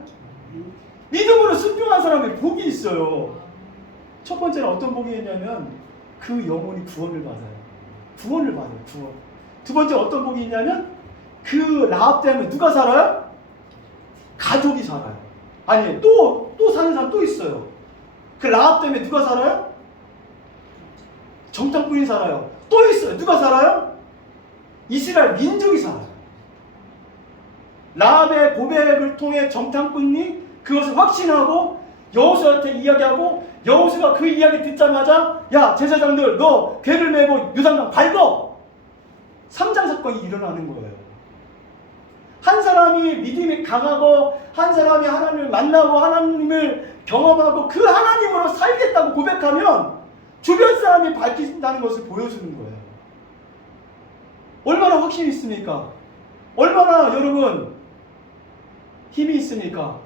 믿음으로 순종한 사람의 복이 있어요. 첫 번째는 어떤 복이 있냐면 그 영혼이 구원을 받아요. 구원을 받아요. 구원. 두 번째 어떤 복이 있냐면 그 라합 때문에 누가 살아요? 가족이 살아요. 아니, 또 사는 사람 또 있어요. 그 라합 때문에 누가 살아요? 정탐꾼이 살아요. 또 있어요. 누가 살아요? 이스라엘 민족이 살아요. 라합의 고백을 통해 정탐꾼이 그것을 확신하고 여호수아한테 이야기하고 여호수아가 그 이야기 듣자마자 야 제사장들 너 괴를 메고 유단강 밟어! 3장 사건이 일어나는 거예요. 한 사람이 믿음이 강하고 한 사람이 하나님을 만나고 하나님을 경험하고 그 하나님으로 살겠다고 고백하면 주변 사람이 밝힌다는 것을 보여주는 거예요. 얼마나 확신이 있습니까? 얼마나 여러분 힘이 있습니까?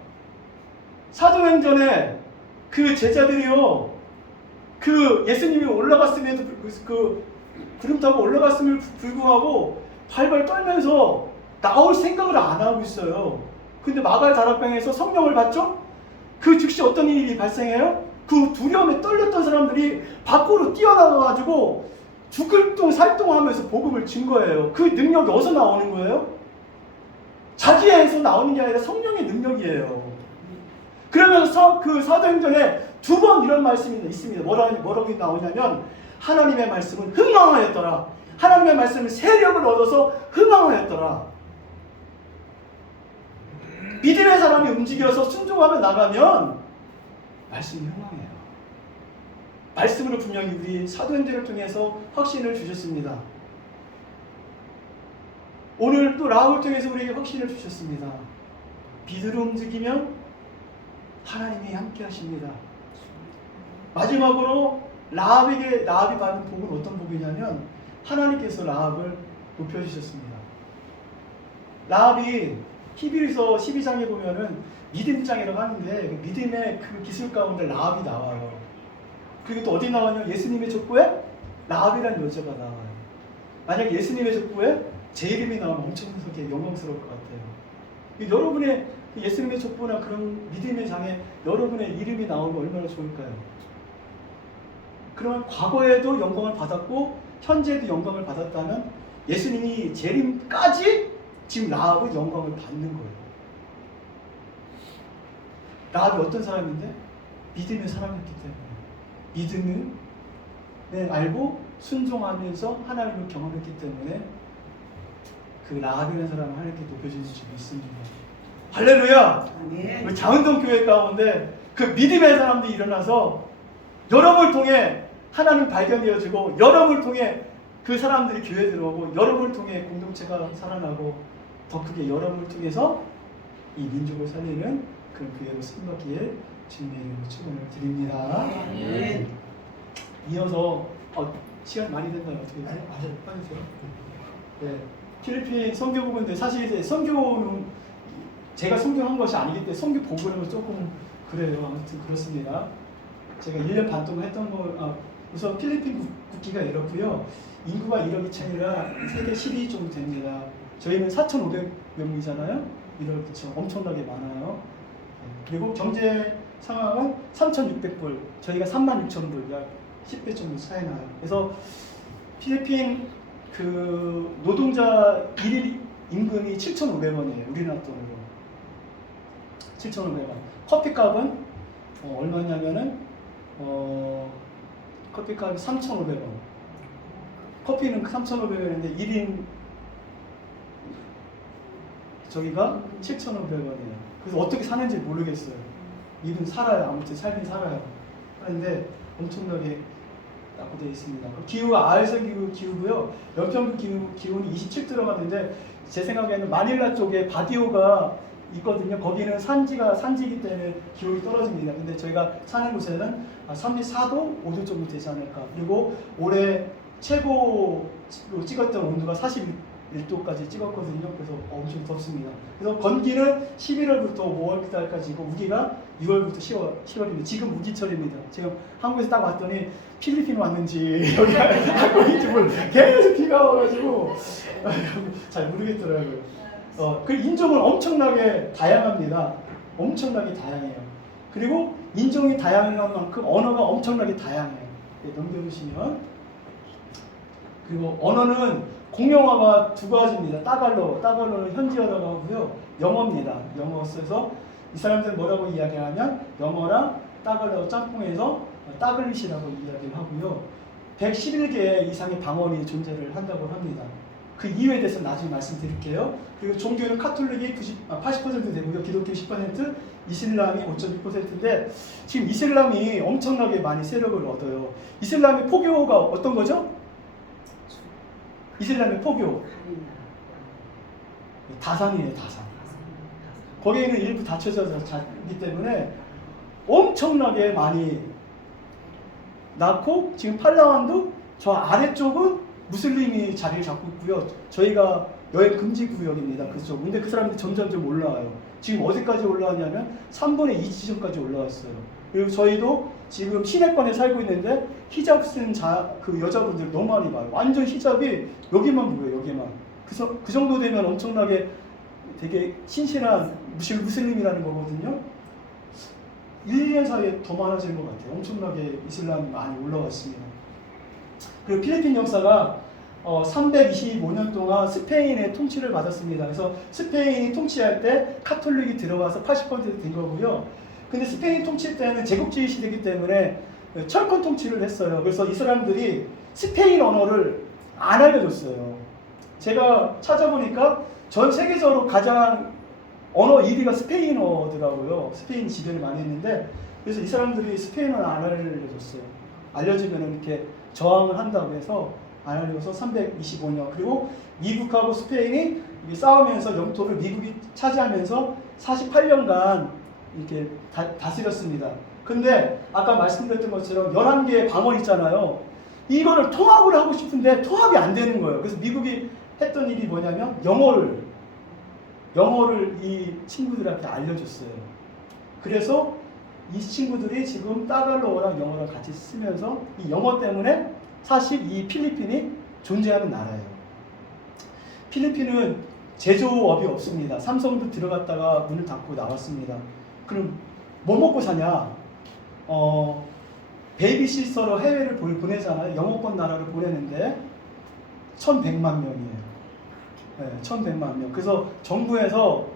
사도행전에 그 제자들이요, 그 예수님이 올라갔음에도 그 구름 타고 올라갔음을 불구하고 발발 떨면서 나올 생각을 안 하고 있어요. 근데 마갈 다락방에서 성령을 받죠? 그 즉시 어떤 일이 발생해요? 그 두려움에 떨렸던 사람들이 밖으로 뛰어나가가지고 죽을 똥 살똥하면서 복음을 준 거예요. 그 능력이 어디서 나오는 거예요? 자기에서 나오는 게 아니라 성령의 능력이에요. 그러면서 그 사도행전에 2번 이런 말씀이 있습니다. 뭐라고 나오냐면 하나님의 말씀은 흥왕하였더라. 하나님의 말씀은 세력을 얻어서 흥왕하였더라. 믿음의 사람이 움직여서 순종하며 나가면 말씀이 흥왕해요. 말씀으로 분명히 우리 사도행전을 통해서 확신을 주셨습니다. 오늘 또 라합을 통해서 우리에게 확신을 주셨습니다. 믿음으로 움직이면 하나님이 함께 하십니다. 마지막으로 라합이 받은 복은 어떤 복이냐면 하나님께서 라합을 높여주셨습니다. 라합이 히브리서 12장에 보면은 믿음장이라고 하는데 그 믿음의 그 기술 가운데 라합이 나와요. 그리고 또 어디 나와요? 예수님의 족보에 라합이라는 여자가 나와요. 만약 예수님의 족보에 제 이름이 나오면 엄청 영광스러울 것 같아요. 여러분의 예수님의 족보나 그런 믿음의 장에 여러분의 이름이 나오면 얼마나 좋을까요? 그러면 과거에도 영광을 받았고 현재도 영광을 받았다면 예수님이 재림까지 지금 라합은 영광을 받는 거예요. 라합이 어떤 사람인데? 믿음의 사람이었기 때문에 믿음을 알고 순종하면서 하나님을 경험했기 때문에 그 라합이라는 사람을 하나님께 높여주실 수 있습니다. 할렐루야! 아멘. 우리 장은동 교회 가운데 그 믿음의 사람들이 일어나서 여러분을 통해 하나님 발견되어지고 여러분을 통해 그 사람들이 교회에 들어오고 여러분을 통해 공동체가 살아나고 더 크게 여러분을 통해서 이 민족을 살리는 그런 교회로 쓰임받기에 주님의 이름으로 축원을 드립니다. 아멘. 이어서 시간 많이 됐나요? 어떻게 빠지세요? 네, 필리핀 선교 부분인데 사실 이제 선교는 제가 선교한 것이 아니기 때문에 선교 보고는 조금 그래요. 아무튼 그렇습니다. 제가 1년 반 동안 했던 거 우선 필리핀 국기가 이렇고요. 인구가 1억 2천이라 세계 12위 정도 됩니다. 저희는 4,500명이잖아요. 이렇죠. 엄청나게 많아요. 그리고 경제 상황은 3,600불, 저희가 36,000불, 약 10배 정도 차이 나요. 그래서 필리핀 그 노동자 일일 임금이 7,500원이에요. 우리나라 돈으로 7,500원. 커피값은 얼마냐면은 커피값이 3,500원. 커피는 3,500원인데 1인 저기가 7,500원이에요. 그래서 어떻게 사는지 모르겠어요. 일은 살아요. 아무튼 살긴 살아요. 그런데 엄청나게 낙후되어 있습니다. 기후가 아열성 기후고요. 연평균 기온이 27 들어가는데 제 생각에는 마닐라 쪽에 바디오가 있거든요. 거기는 산지이기 때문에 기온이 떨어집니다. 근데 저희가 사는 곳에는 34도, 5도 정도 되지 않을까. 그리고 올해 최고로 찍었던 온도가 41도까지 찍었거든요. 그래서 엄청 덥습니다. 그래서 건기는 11월부터 5월달까지고 우기가 6월부터 10월입니다. 지금 우기철입니다. 지금 한국에서 딱 왔더니 필리핀 왔는지 여기 한국인지 계속 비가 와가지고 잘 모르겠더라고요. 그 인종은 엄청나게 다양합니다. 엄청나게 다양해요. 그리고 인종이 다양한 만큼 언어가 엄청나게 다양해요. 넘겨보시면 그리고 언어는 공용어가 두 가지입니다. 따갈로는 현지어라고 하고요. 영어입니다. 영어 써서 이 사람들은 뭐라고 이야기하면 영어랑 따갈로 짬뽕해서 따글리시라고 이야기를 하고요. 111개 이상의 방언이 존재를 한다고 합니다. 그 이유에 대해서 나중에 말씀드릴게요. 그리고 종교는 카톨릭이 80% 되고요. 기독교 10%, 이슬람이 5.6%인데 지금 이슬람이 엄청나게 많이 세력을 얻어요. 이슬람의 포교가 어떤 거죠? 이슬람의 포교. 다산이에요, 다산. 거기에는 일부 닫혀져 있기 때문에 엄청나게 많이 낳고 지금 팔라완도 저 아래쪽은 무슬림이 자리를 잡고 있고요. 저희가 여행 금지 구역입니다. 그쪽. 근데 그 사람들이 점점 올라와요. 지금 어디까지 올라왔냐면 3분의 2 지점까지 올라왔어요. 그리고 저희도 지금 시내권에 살고 있는데 히잡 쓴 그 여자분들 너무 많이 봐요. 완전 히잡이 여기만 보여요. 여기만. 그 정도 되면 엄청나게 되게 신실한 무슬림이라는 거거든요. 1, 2년 사이에 더 많아지는 것 같아요. 엄청나게 이슬람이 많이 올라왔습니다. 그리고 필리핀 역사가 325년 동안 스페인의 통치를 받았습니다. 그래서 스페인이 통치할 때 카톨릭이 들어와서 80%된 거고요. 근데 스페인 통치 때는 제국주의 시대이기 때문에 철권 통치를 했어요. 그래서 이 사람들이 스페인 언어를 안 알려줬어요. 제가 찾아보니까 전 세계적으로 가장 언어 1위가 스페인어더라고요. 스페인 지배를 많이 했는데 그래서 이 사람들이 스페인어를 안 알려줬어요. 알려주면 이렇게 저항을 한다고 해서 안 알려줘서 325년. 그리고 미국하고 스페인이 싸우면서 영토를 미국이 차지하면서 48년간 이렇게 다스렸습니다. 근데 아까 말씀드렸던 것처럼 11개의 방언 있잖아요. 이거를 통합을 하고 싶은데 통합이 안 되는 거예요. 그래서 미국이 했던 일이 뭐냐면 영어를 이 친구들한테 알려줬어요. 그래서 이 친구들이 지금 따갈로어랑 영어랑 같이 쓰면서 이 영어 때문에 사실 이 필리핀이 존재하는 나라예요. 필리핀은 제조업이 없습니다. 삼성도 들어갔다가 문을 닫고 나왔습니다. 그럼 뭐 먹고 사냐? 베이비시터로 해외를 보내잖아요. 영어권 나라를 보내는데 1,100만 명이에요. 네, 1,100만 명. 그래서 정부에서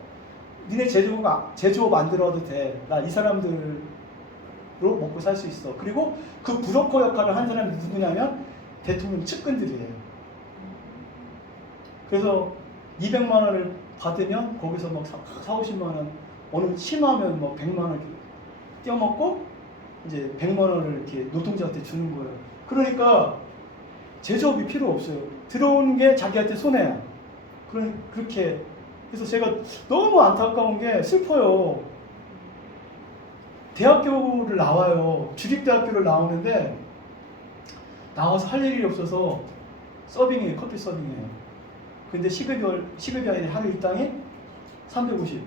니네 제조업 만들어도 돼. 나 이 사람들로 먹고 살 수 있어. 그리고 그 브로커 역할을 한 사람이 누구냐면 대통령 측근들이에요. 그래서 200만 원을 받으면 거기서 막 40-50만 원, 어느 심하면 뭐 100만 원 떼어먹고 이제 100만 원을 이렇게 노동자한테 주는 거예요. 그러니까 제조업이 필요 없어요. 들어오는 게 자기한테 손해야. 그렇게 그래서 제가 너무 안타까운 게 슬퍼요. 대학교를 나와요. 주립대학교를 나오는데 나와서 할 일이 없어서 서빙이에요. 커피 서빙이에요. 근데 시급이 아니라 하루 일당이 350.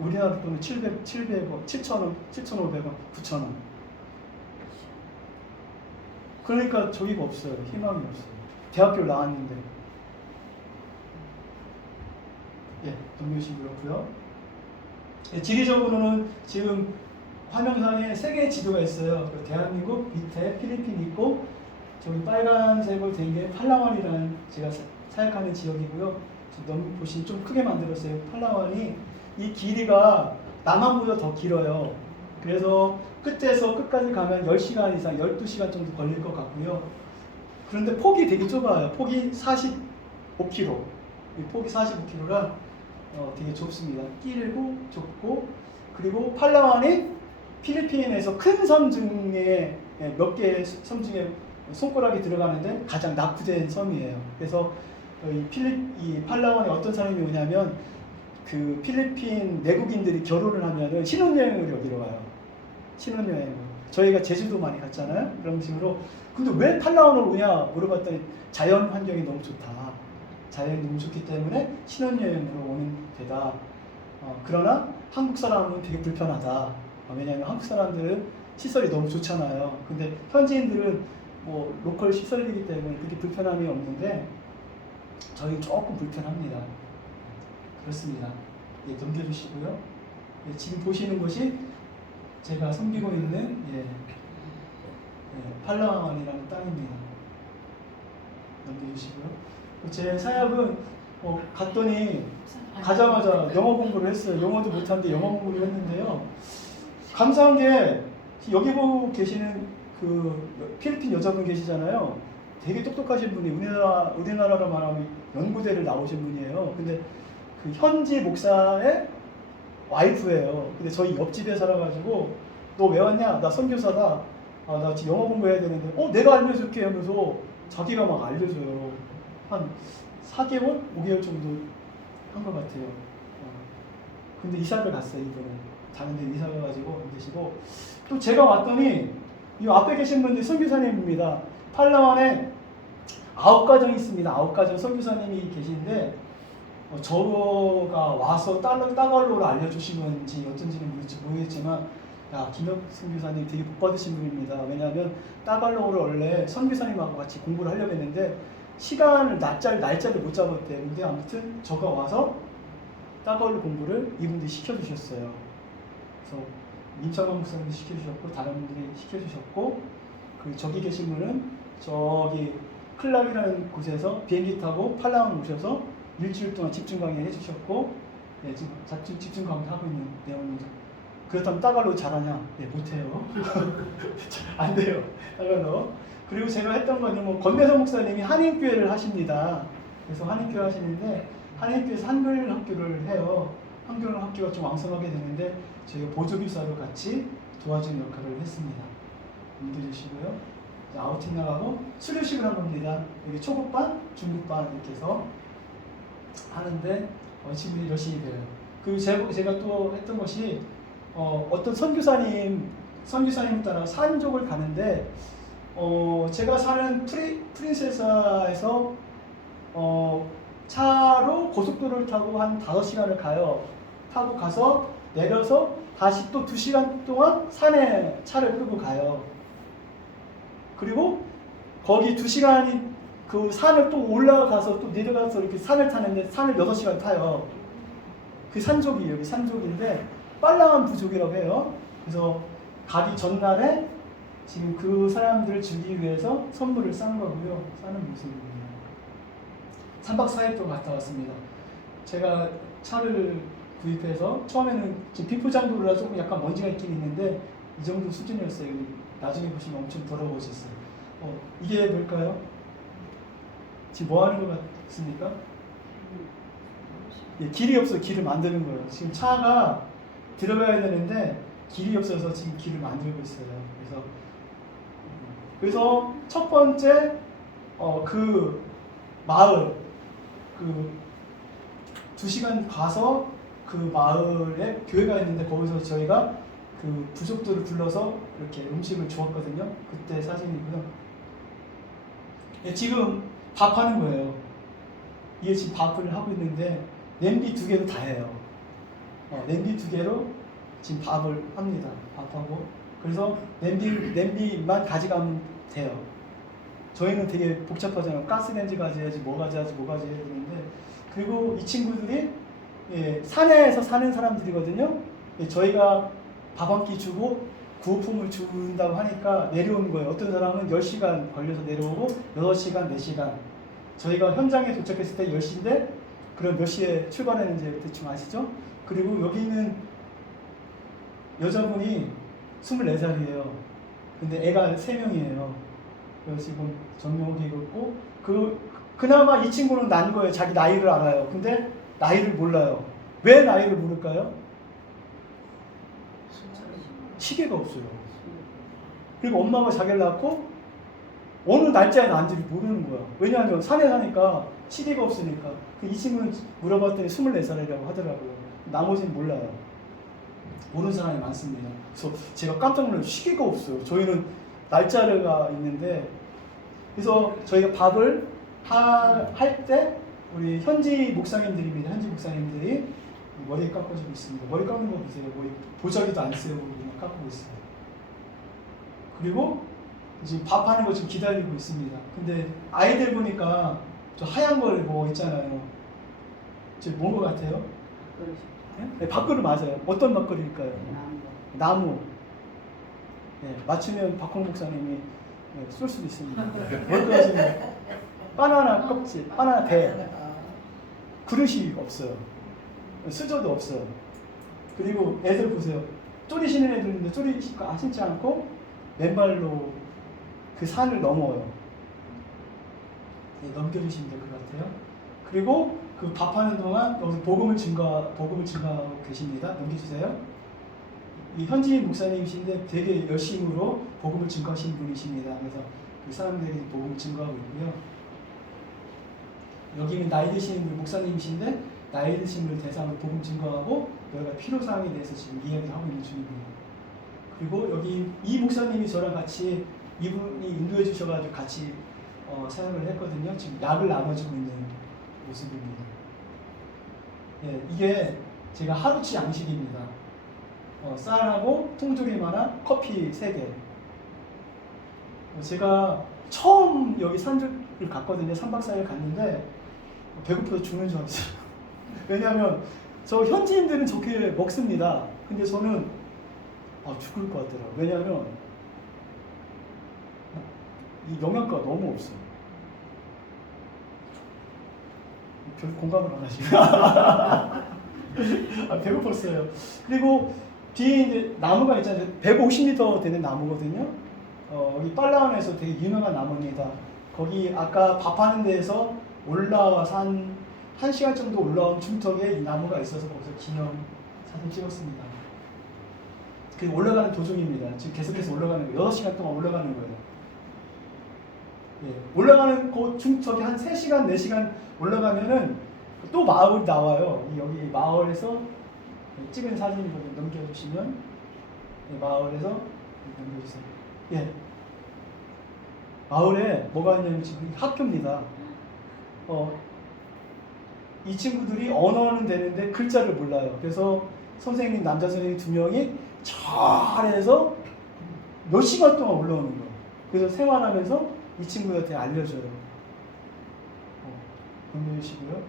우리나라 돈은 700원, 7,000원, 7,500원, 9,000원. 그러니까 저기가 없어요. 희망이 없어요. 대학교를 나왔는데. 예, 동료시 그렇고요. 예, 지리적으로는 지금 화면상에 세 개의 지도가 있어요. 그 대한민국 밑에 필리핀 있고 저기 빨간색으로 된 게 팔라완이라는 제가 사역하는 지역이고요. 지금 보시면 좀 크게 만들었어요. 팔라완이 이 길이가 남한보다 더 길어요. 그래서 끝에서 끝까지 가면 10시간 이상, 12시간 정도 걸릴 것 같고요. 그런데 폭이 되게 좁아요. 폭이 45km. 폭이 45km라 되게 좁습니다. 길고 좁고, 그리고 팔라완이 필리핀에서 큰 섬 중에 몇 개의 섬 중에 손가락이 들어가는데 가장 낙후된 섬이에요. 그래서 이 팔라완에 어떤 사람이 오냐면 그 필리핀 내국인들이 결혼을 하면은 신혼여행을 여기로 가요. 신혼여행을. 저희가 제주도 많이 갔잖아요. 그런 식으로. 근데 왜 팔라완을 오냐 물어봤더니 자연 환경이 너무 좋다. 자연이 너무 좋기 때문에 신혼여행으로 오는 데다. 그러나 한국 사람은 되게 불편하다. 왜냐하면 한국 사람들은 시설이 너무 좋잖아요. 근데 현지인들은 뭐 로컬 시설이기 때문에 그렇게 불편함이 없는데 저희 조금 불편합니다. 그렇습니다. 예, 넘겨주시고요. 예, 지금 보시는 곳이 제가 섬기고 있는 팔라완이라는 땅입니다. 넘겨주시고요. 제 사역은 갔더니 가자마자 영어 공부를 했어요. 영어도 못하는데 영어 공부를 했는데요. 감사한 게 여기 보고 계시는 그 필리핀 여자분 계시잖아요. 되게 똑똑하신 분이 우리나라로 말하면 연구대를 나오신 분이에요. 근데 그 현지 목사의 와이프예요. 근데 저희 옆집에 살아가지고 너 왜 왔냐? 나 선교사다. 나 지금 영어 공부해야 되는데 내가 알려줄게 하면서 자기가 막 알려줘요. 한 4개월? 5개월 정도 한 것 같아요. 근데 이사를 갔어요. 이분은. 다른 데 이사 가가지고 계시고, 또 제가 왔더니 이 앞에 계신 분들이 선교사님입니다. 팔라완에 9가정이 있습니다. 9가정 선교사님이 계신데 저가 와서 따갈로를 알려주신 건지 어쩐지는 모르겠지만 김혁 선교사님 되게 복 받으신 분입니다. 왜냐하면 따갈로를 원래 선교사님하고 같이 공부를 하려고 했는데 시간을 날짜를 못 잡았대요. 근데 아무튼 저가 와서 따갈로 공부를 이분들이 시켜주셨어요. 그래서 민철만 목사님이 시켜주셨고 다른 분들이 시켜주셨고, 그 저기 계신 분은 저기 클락이라는 곳에서 비행기 타고 팔라완 오셔서 일주일 동안 집중 강의 해주셨고, 지금 집중 강의 하고 있는 내용입니다. 그렇다면 따갈로 잘하냐? 못해요. 안 돼요. 따갈로. 그리고 제가 했던 거는 권대성 목사님이 한인교회를 하십니다. 그래서 한인교회 하시는데 한인교회에서 한글 학교를 해요. 한글 학교가 좀 왕성하게 되는데 저희가 보조교사로 같이 도와주는 역할을 했습니다. 믿어주시고요. 아우팅 나가고 수료식을 한 겁니다. 여기 초급반, 중급반 이렇게 해서 하는데 친구들이 열심히 배워요. 그리고 제가 또 했던 것이 어떤 선교사님 따라 산족을 가는데 제가 사는 프린세사에서 차로 고속도로를 타고 한 5시간을 가요. 타고 가서 내려서 다시 또 2시간 동안 산에 차를 끌고 가요. 그리고 거기 2시간이 그 산을 또 올라가서 또 내려가서 이렇게 산을 타는데 산을 6시간 타요. 그 산족이 여기 산족인데 빨라한 부족이라고 해요. 그래서 가기 전날에 지금 그 사람들을 주기 위해서 선물을 싼 거고요. 싸는 모습입니다. 3박 4일 동안 갔다 왔습니다. 제가 차를 구입해서 처음에는 지금 비포장도로라 조금 약간 먼지가 있긴 있는데 이 정도 수준이었어요. 나중에 보시면 엄청 더러워졌어요. 이게 뭘까요? 지금 뭐 하는 것 같습니까? 길이 없어서 길을 만드는 거예요. 지금 차가 들어가야 되는데 길이 없어서 지금 길을 만들고 있어요. 그래서 첫 번째 그 마을 2시간 가서 그 마을에 교회가 있는데 거기서 저희가 그 부족들을 불러서 이렇게 음식을 주었거든요. 그때 사진이고요. 지금 밥 하는 거예요. 이게 지금 밥을 하고 있는데 냄비 2개로 다 해요. 냄비 2개로 지금 밥을 합니다. 밥하고. 그래서 냄비만 가져가면 돼요. 저희는 되게 복잡하잖아요. 가스레인지 가져야지, 뭐 가져야지 해야 되는데. 그리고 이 친구들이 예, 산에서 사는 사람들이거든요. 예, 저희가 밥 한 끼 주고 구호품을 준다고 하니까 내려오는 거예요. 어떤 사람은 10시간 걸려서 내려오고 6시간, 4시간. 저희가 현장에 도착했을 때 10시인데 그럼 몇 시에 출발했는지 대충 아시죠? 그리고 여기 있는 여자분이 24살이에요. 근데 애가 3명이에요. 그래서 지금 전용기 입고 그나마 이 친구는 난 거예요. 자기 나이를 알아요. 근데 나이를 몰라요. 왜 나이를 모를까요? 시계가 없어요. 그리고 엄마가 자기를 낳고 어느 날짜에 낳은지를 모르는 거야. 왜냐하면 산에 사니까 시계가 없으니까. 이 친구는 물어봤더니 24살이라고 하더라고요. 나머지는 몰라요. 모르는 사람이 많습니다. 그래서 제가 깜짝 놀라서 시계가 없어요. 저희는 날짜가 있는데, 그래서 저희가 밥을 할 때 우리 현지 목사님들입니다. 현지 목사님들이 머리 깎아주고 있습니다. 머리 깎는 거 보세요. 뭐 보자기도 안 쓰고 그냥 깎고 있어요. 그리고 이제 밥하는 거 지금 기다리고 있습니다. 근데 아이들 보니까 저 하얀 걸 뭐 있잖아요. 저 뭔 거 같아요? 네, 밥그릇 맞아요. 어떤 밥그릇일까요? 나무. 네, 맞추면 박홍 목사님이 쏠 수도 있습니다. 뭘까요? 바나나 껍질, 바나나 배. 그릇이 없어요. 수저도 없어요. 그리고 애들 보세요. 쪼리 신는 애들 있는데 쪼리 신지 않고 맨발로 그 산을 넘어요. 네, 넘겨주시면 될 것 같아요. 그리고 그 밥하는 동안 여기서 복음을 증거하고 계십니다. 넘겨주세요. 이 현지 목사님이신데 되게 열심으로 복음을 증거하시는 분이십니다. 그래서 그 사람들이 복음을 증거하고 있고요. 여기는 나이 드신 목사님이신데 나이 드신 분 대상으로 복음 증거하고 여러 가지 필요사항에 대해서 지금 이야기를 하고 있는 중입니다. 그리고 여기 이 목사님이 저랑 같이 이분이 인도해 주셔가지고 같이 사역을 했거든요. 지금 약을 나눠주고 있는 모습입니다. 예, 이게 제가 하루치 양식입니다. 쌀하고 통조림 하나, 커피 3개. 제가 처음 여기 산주를 갔거든요. 3박 4일 갔는데 배고파서 죽는 줄 알았어요. 왜냐하면 저 현지인들은 저렇게 먹습니다. 근데 저는 죽을 것 같더라고요. 왜냐하면 이 영양가가 너무 없어요. 별 공감을 안 하시고 배고팠어요. 그리고 뒤에 이제 나무가 있잖아요. 150m 되는 나무거든요. 여기 빨라원에서 되게 유명한 나무입니다. 거기 아까 밥하는 데에서 올라와서 한 1시간 정도 올라온 중턱에 이 나무가 있어서 거기서 기념 사진 찍었습니다. 그 올라가는 도중입니다. 지금 계속해서 올라가는 거예요. 6시간 동안 올라가는 거예요. 예, 올라가는 그 중턱에 한 3시간, 4시간 올라가면은 또 마을이 나와요. 여기 마을에서 찍은 사진이거든요. 넘겨주시면 마을에서 넘겨주세요. 예, 마을에 뭐가 있냐면 지금 학교입니다. 이 친구들이 언어는 되는데 글자를 몰라요. 그래서 선생님, 남자 선생님 2명이 저 아래에서 몇 시간 동안 올라오는 거예요. 그래서 생활하면서 이 친구들한테 알려줘요. 보내주시고요.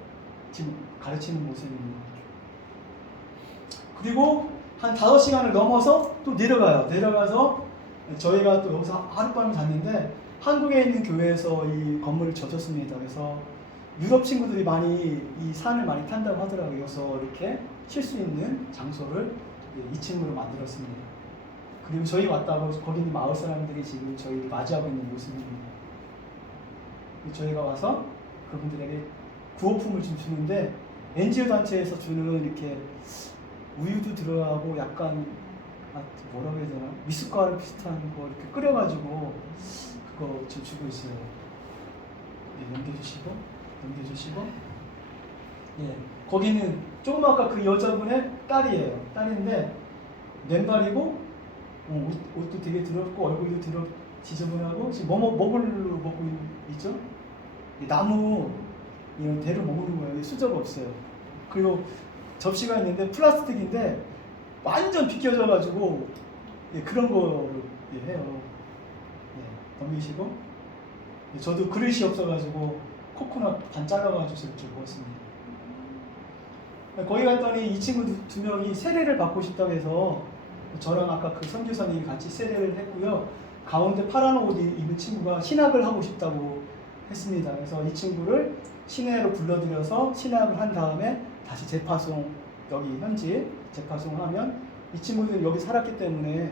지금 가르치는 모습입니다. 그리고 한 5시간을 넘어서 또 내려가요. 내려가서 저희가 또 여기서 하룻밤을 잤는데 한국에 있는 교회에서 이 건물을 져줬습니다. 그래서 유럽 친구들이 많이 이 산을 많이 탄다고 하더라고요. 그래서 이렇게 쉴 수 있는 장소를 2층으로 만들었습니다. 그리고 저희 왔다고 거기 있는 마을 사람들이 지금 저희를 맞이하고 있는 모습입니다. 저희가 와서 그분들에게 구호품을 좀 주는데 NGO 단체에서 주는 이렇게 우유도 들어가고 약간 뭐라고 해야 되나 미숫가루 비슷한 거 이렇게 끓여가지고 그거 지금 주고 있어요. 네, 넘겨주시고 예, 거기는 조금 아까 그 여자분의 딸이에요. 딸인데 맨발이고 옷도 되게 더럽고 얼굴도 지저분하고 지금 먹으러 먹고 있죠? 나무 이런 대로 먹는 거예요. 수저가 없어요. 그리고 접시가 있는데 플라스틱인데 완전 비껴져가지고 그런 거 해요. 넘기시고 저도 그릇이 없어가지고 코코넛 반 잘라가지고 이렇게 먹었습니다. 거기 갔더니 이 친구 두 명이 세례를 받고 싶다고 해서 저랑 아까 그 선교사님이 같이 세례를 했고요. 가운데 파란 옷 입은 친구가 신학을 하고 싶다고 했습니다. 그래서 이 친구를 시내로 불러들여서 신학을 한 다음에 다시 재파송, 여기 현지 재파송을 하면 이 친구들은 여기 살았기 때문에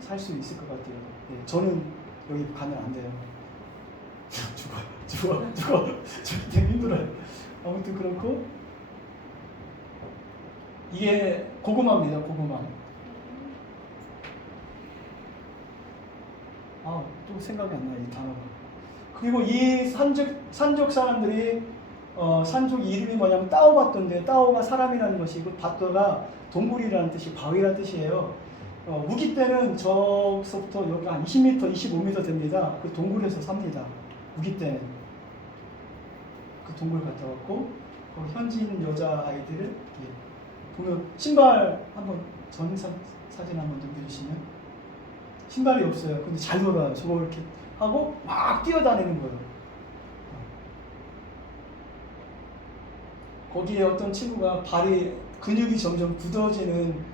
살 수 있을 것 같아요. 예, 저는 여기 가면 안 돼요. 죽어. 되게 힘들어요. 아무튼 그렇고 이게 고구마입니다. 고구마. 또 생각이 안 나요, 이 단어가. 그리고 이 산족 사람들이 산족 이름이 뭐냐면 따오바토인데, 따오가 사람이라는 것이고 바토가 동굴이라는 뜻이, 바위라는 뜻이에요. 우기 때는 저서부터 여기 한 20m, 25m 됩니다. 그 동굴에서 삽니다. 우기 때는 그 동굴 갔다 왔고, 현지인 여자 아이들을 보면 신발 한번 전사 사진 한번 넘겨주시면 신발이 없어요. 근데 잘 놀아요. 저거 이렇게 하고 막 뛰어다니는 거예요. 거기에 어떤 친구가 발이 근육이 점점 굳어지는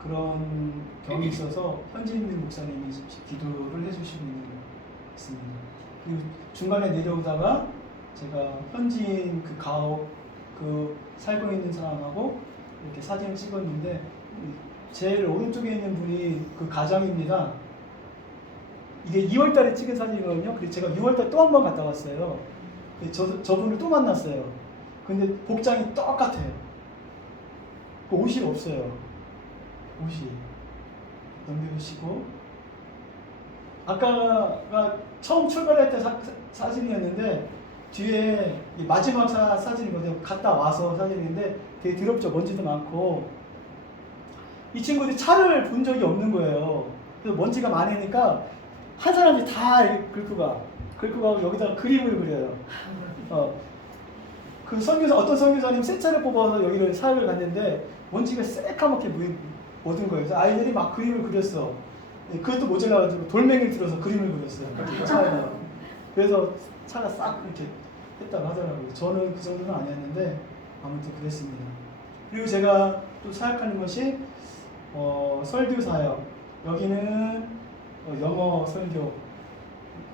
그런 병이 있어서 현지인 목사님이 기도를 해주시고 있습니다. 그리고 중간에 내려오다가 제가 현지인 그 살고 있는 사람하고 이렇게 사진을 찍었는데 제일 오른쪽에 있는 분이 그 가장입니다. 이게 2월달에 찍은 사진이거든요. 그래서 제가 6월달 또 한 번 갔다 왔어요. 저분을 또 만났어요. 근데 복장이 똑같아요. 그 옷이 없어요. 옷이. 넘겨주시고. 아까가 처음 출발할 때 사진이었는데 뒤에 마지막 사진이거든요. 갔다 와서 사진인데 되게 더럽죠. 먼지도 많고. 이 친구들이 차를 본 적이 없는 거예요. 그래서 먼지가 많으니까 한 사람이 다 긁고 가고 여기다가 그림을 그려요. 그 어떤 선교사님 새 차를 뽑아서 여기를 사역을 갔는데 먼지가 새까맣게 묻은 거예요. 그래서 아이들이 막 그림을 그렸어. 그것도 모자라가지고 돌멩이를 들어서 그림을 그렸어요. 차에다가. 그래서 차가 싹 이렇게 했다고 하더라고요. 저는 그 정도는 아니었는데 아무튼 그랬습니다. 그리고 제가 또 사역하는 것이 설교 사역. 여기는 영어 설교,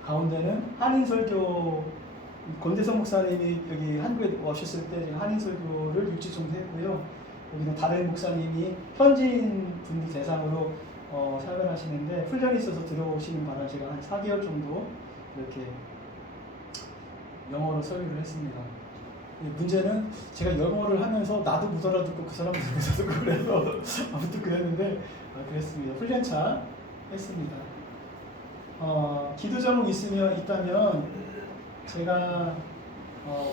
가운데는 한인 설교. 권대성 목사님이 여기 한국에 오셨을 때 한인 설교를 일주 정도 했고요. 여기는 다른 목사님이 현지인 분들 대상으로 사역을 하시는데 훈련이 있어서 들어오시는 바람에 제가 한 4개월 정도 이렇게 영어로 설교를 했습니다. 문제는 제가 영어를 하면서 나도 못 알아듣고 그 사람도 못 알아듣고 그래서 아무튼 그랬는데 그랬습니다. 훈련차 했습니다. 기도 제목 있다면 제가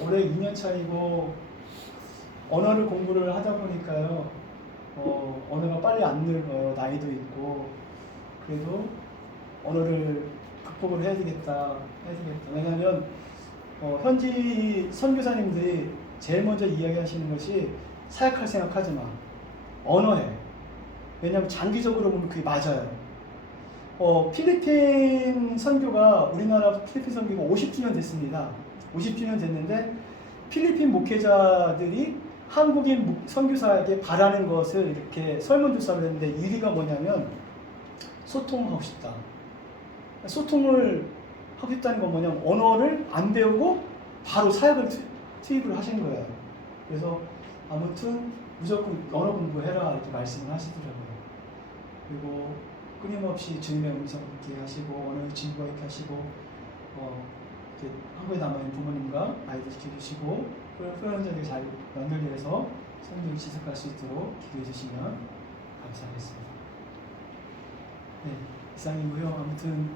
올해 2년 차이고 언어를 공부를 하다 보니까요. 언어가 빨리 안 늘어요. 나이도 있고. 그래도 언어를 극복을 해야 되겠다. 왜냐하면 현지 선교사님들이 제일 먼저 이야기하시는 것이 사역할 생각하지 마. 언어해. 왜냐하면 장기적으로 보면 그게 맞아요. 필리핀 선교가 우리나라 필리핀 선교가 50주년 됐습니다. 50주년 됐는데 필리핀 목회자들이 한국인 선교사에게 바라는 것을 이렇게 설문조사를 했는데 1위가 뭐냐면 소통하고 싶다. 소통을 하고 싶다는 건 뭐냐면 언어를 안 배우고 바로 사역을 투입을 하신 거예요. 그래서 아무튼 무조건 언어 공부해라 이렇게 말씀을 하시더라고요. 그리고 끊임없이 주님의 음성 듣게 하시고 언어 진부가 있게 하시고 한국에 남아있는 부모님과 아이들 지켜주시고 후연자들이 잘 연결돼서 성령을 지속할 수 있도록 기도해 주시면 감사하겠습니다. 네, 이상이고요. 아무튼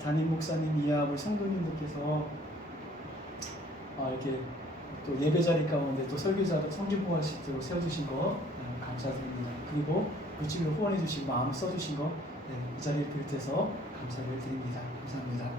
담임 목사님 이하 우리 성도님들께서 이렇게 또 예배 자리 가운데 또 설교자로 성기부할 수 있도록 세워주신 거 감사드립니다. 그리고 물질을 후원해 주시고 마음 써주신 거 이 자리를 빌대서 감사를 드립니다. 감사합니다.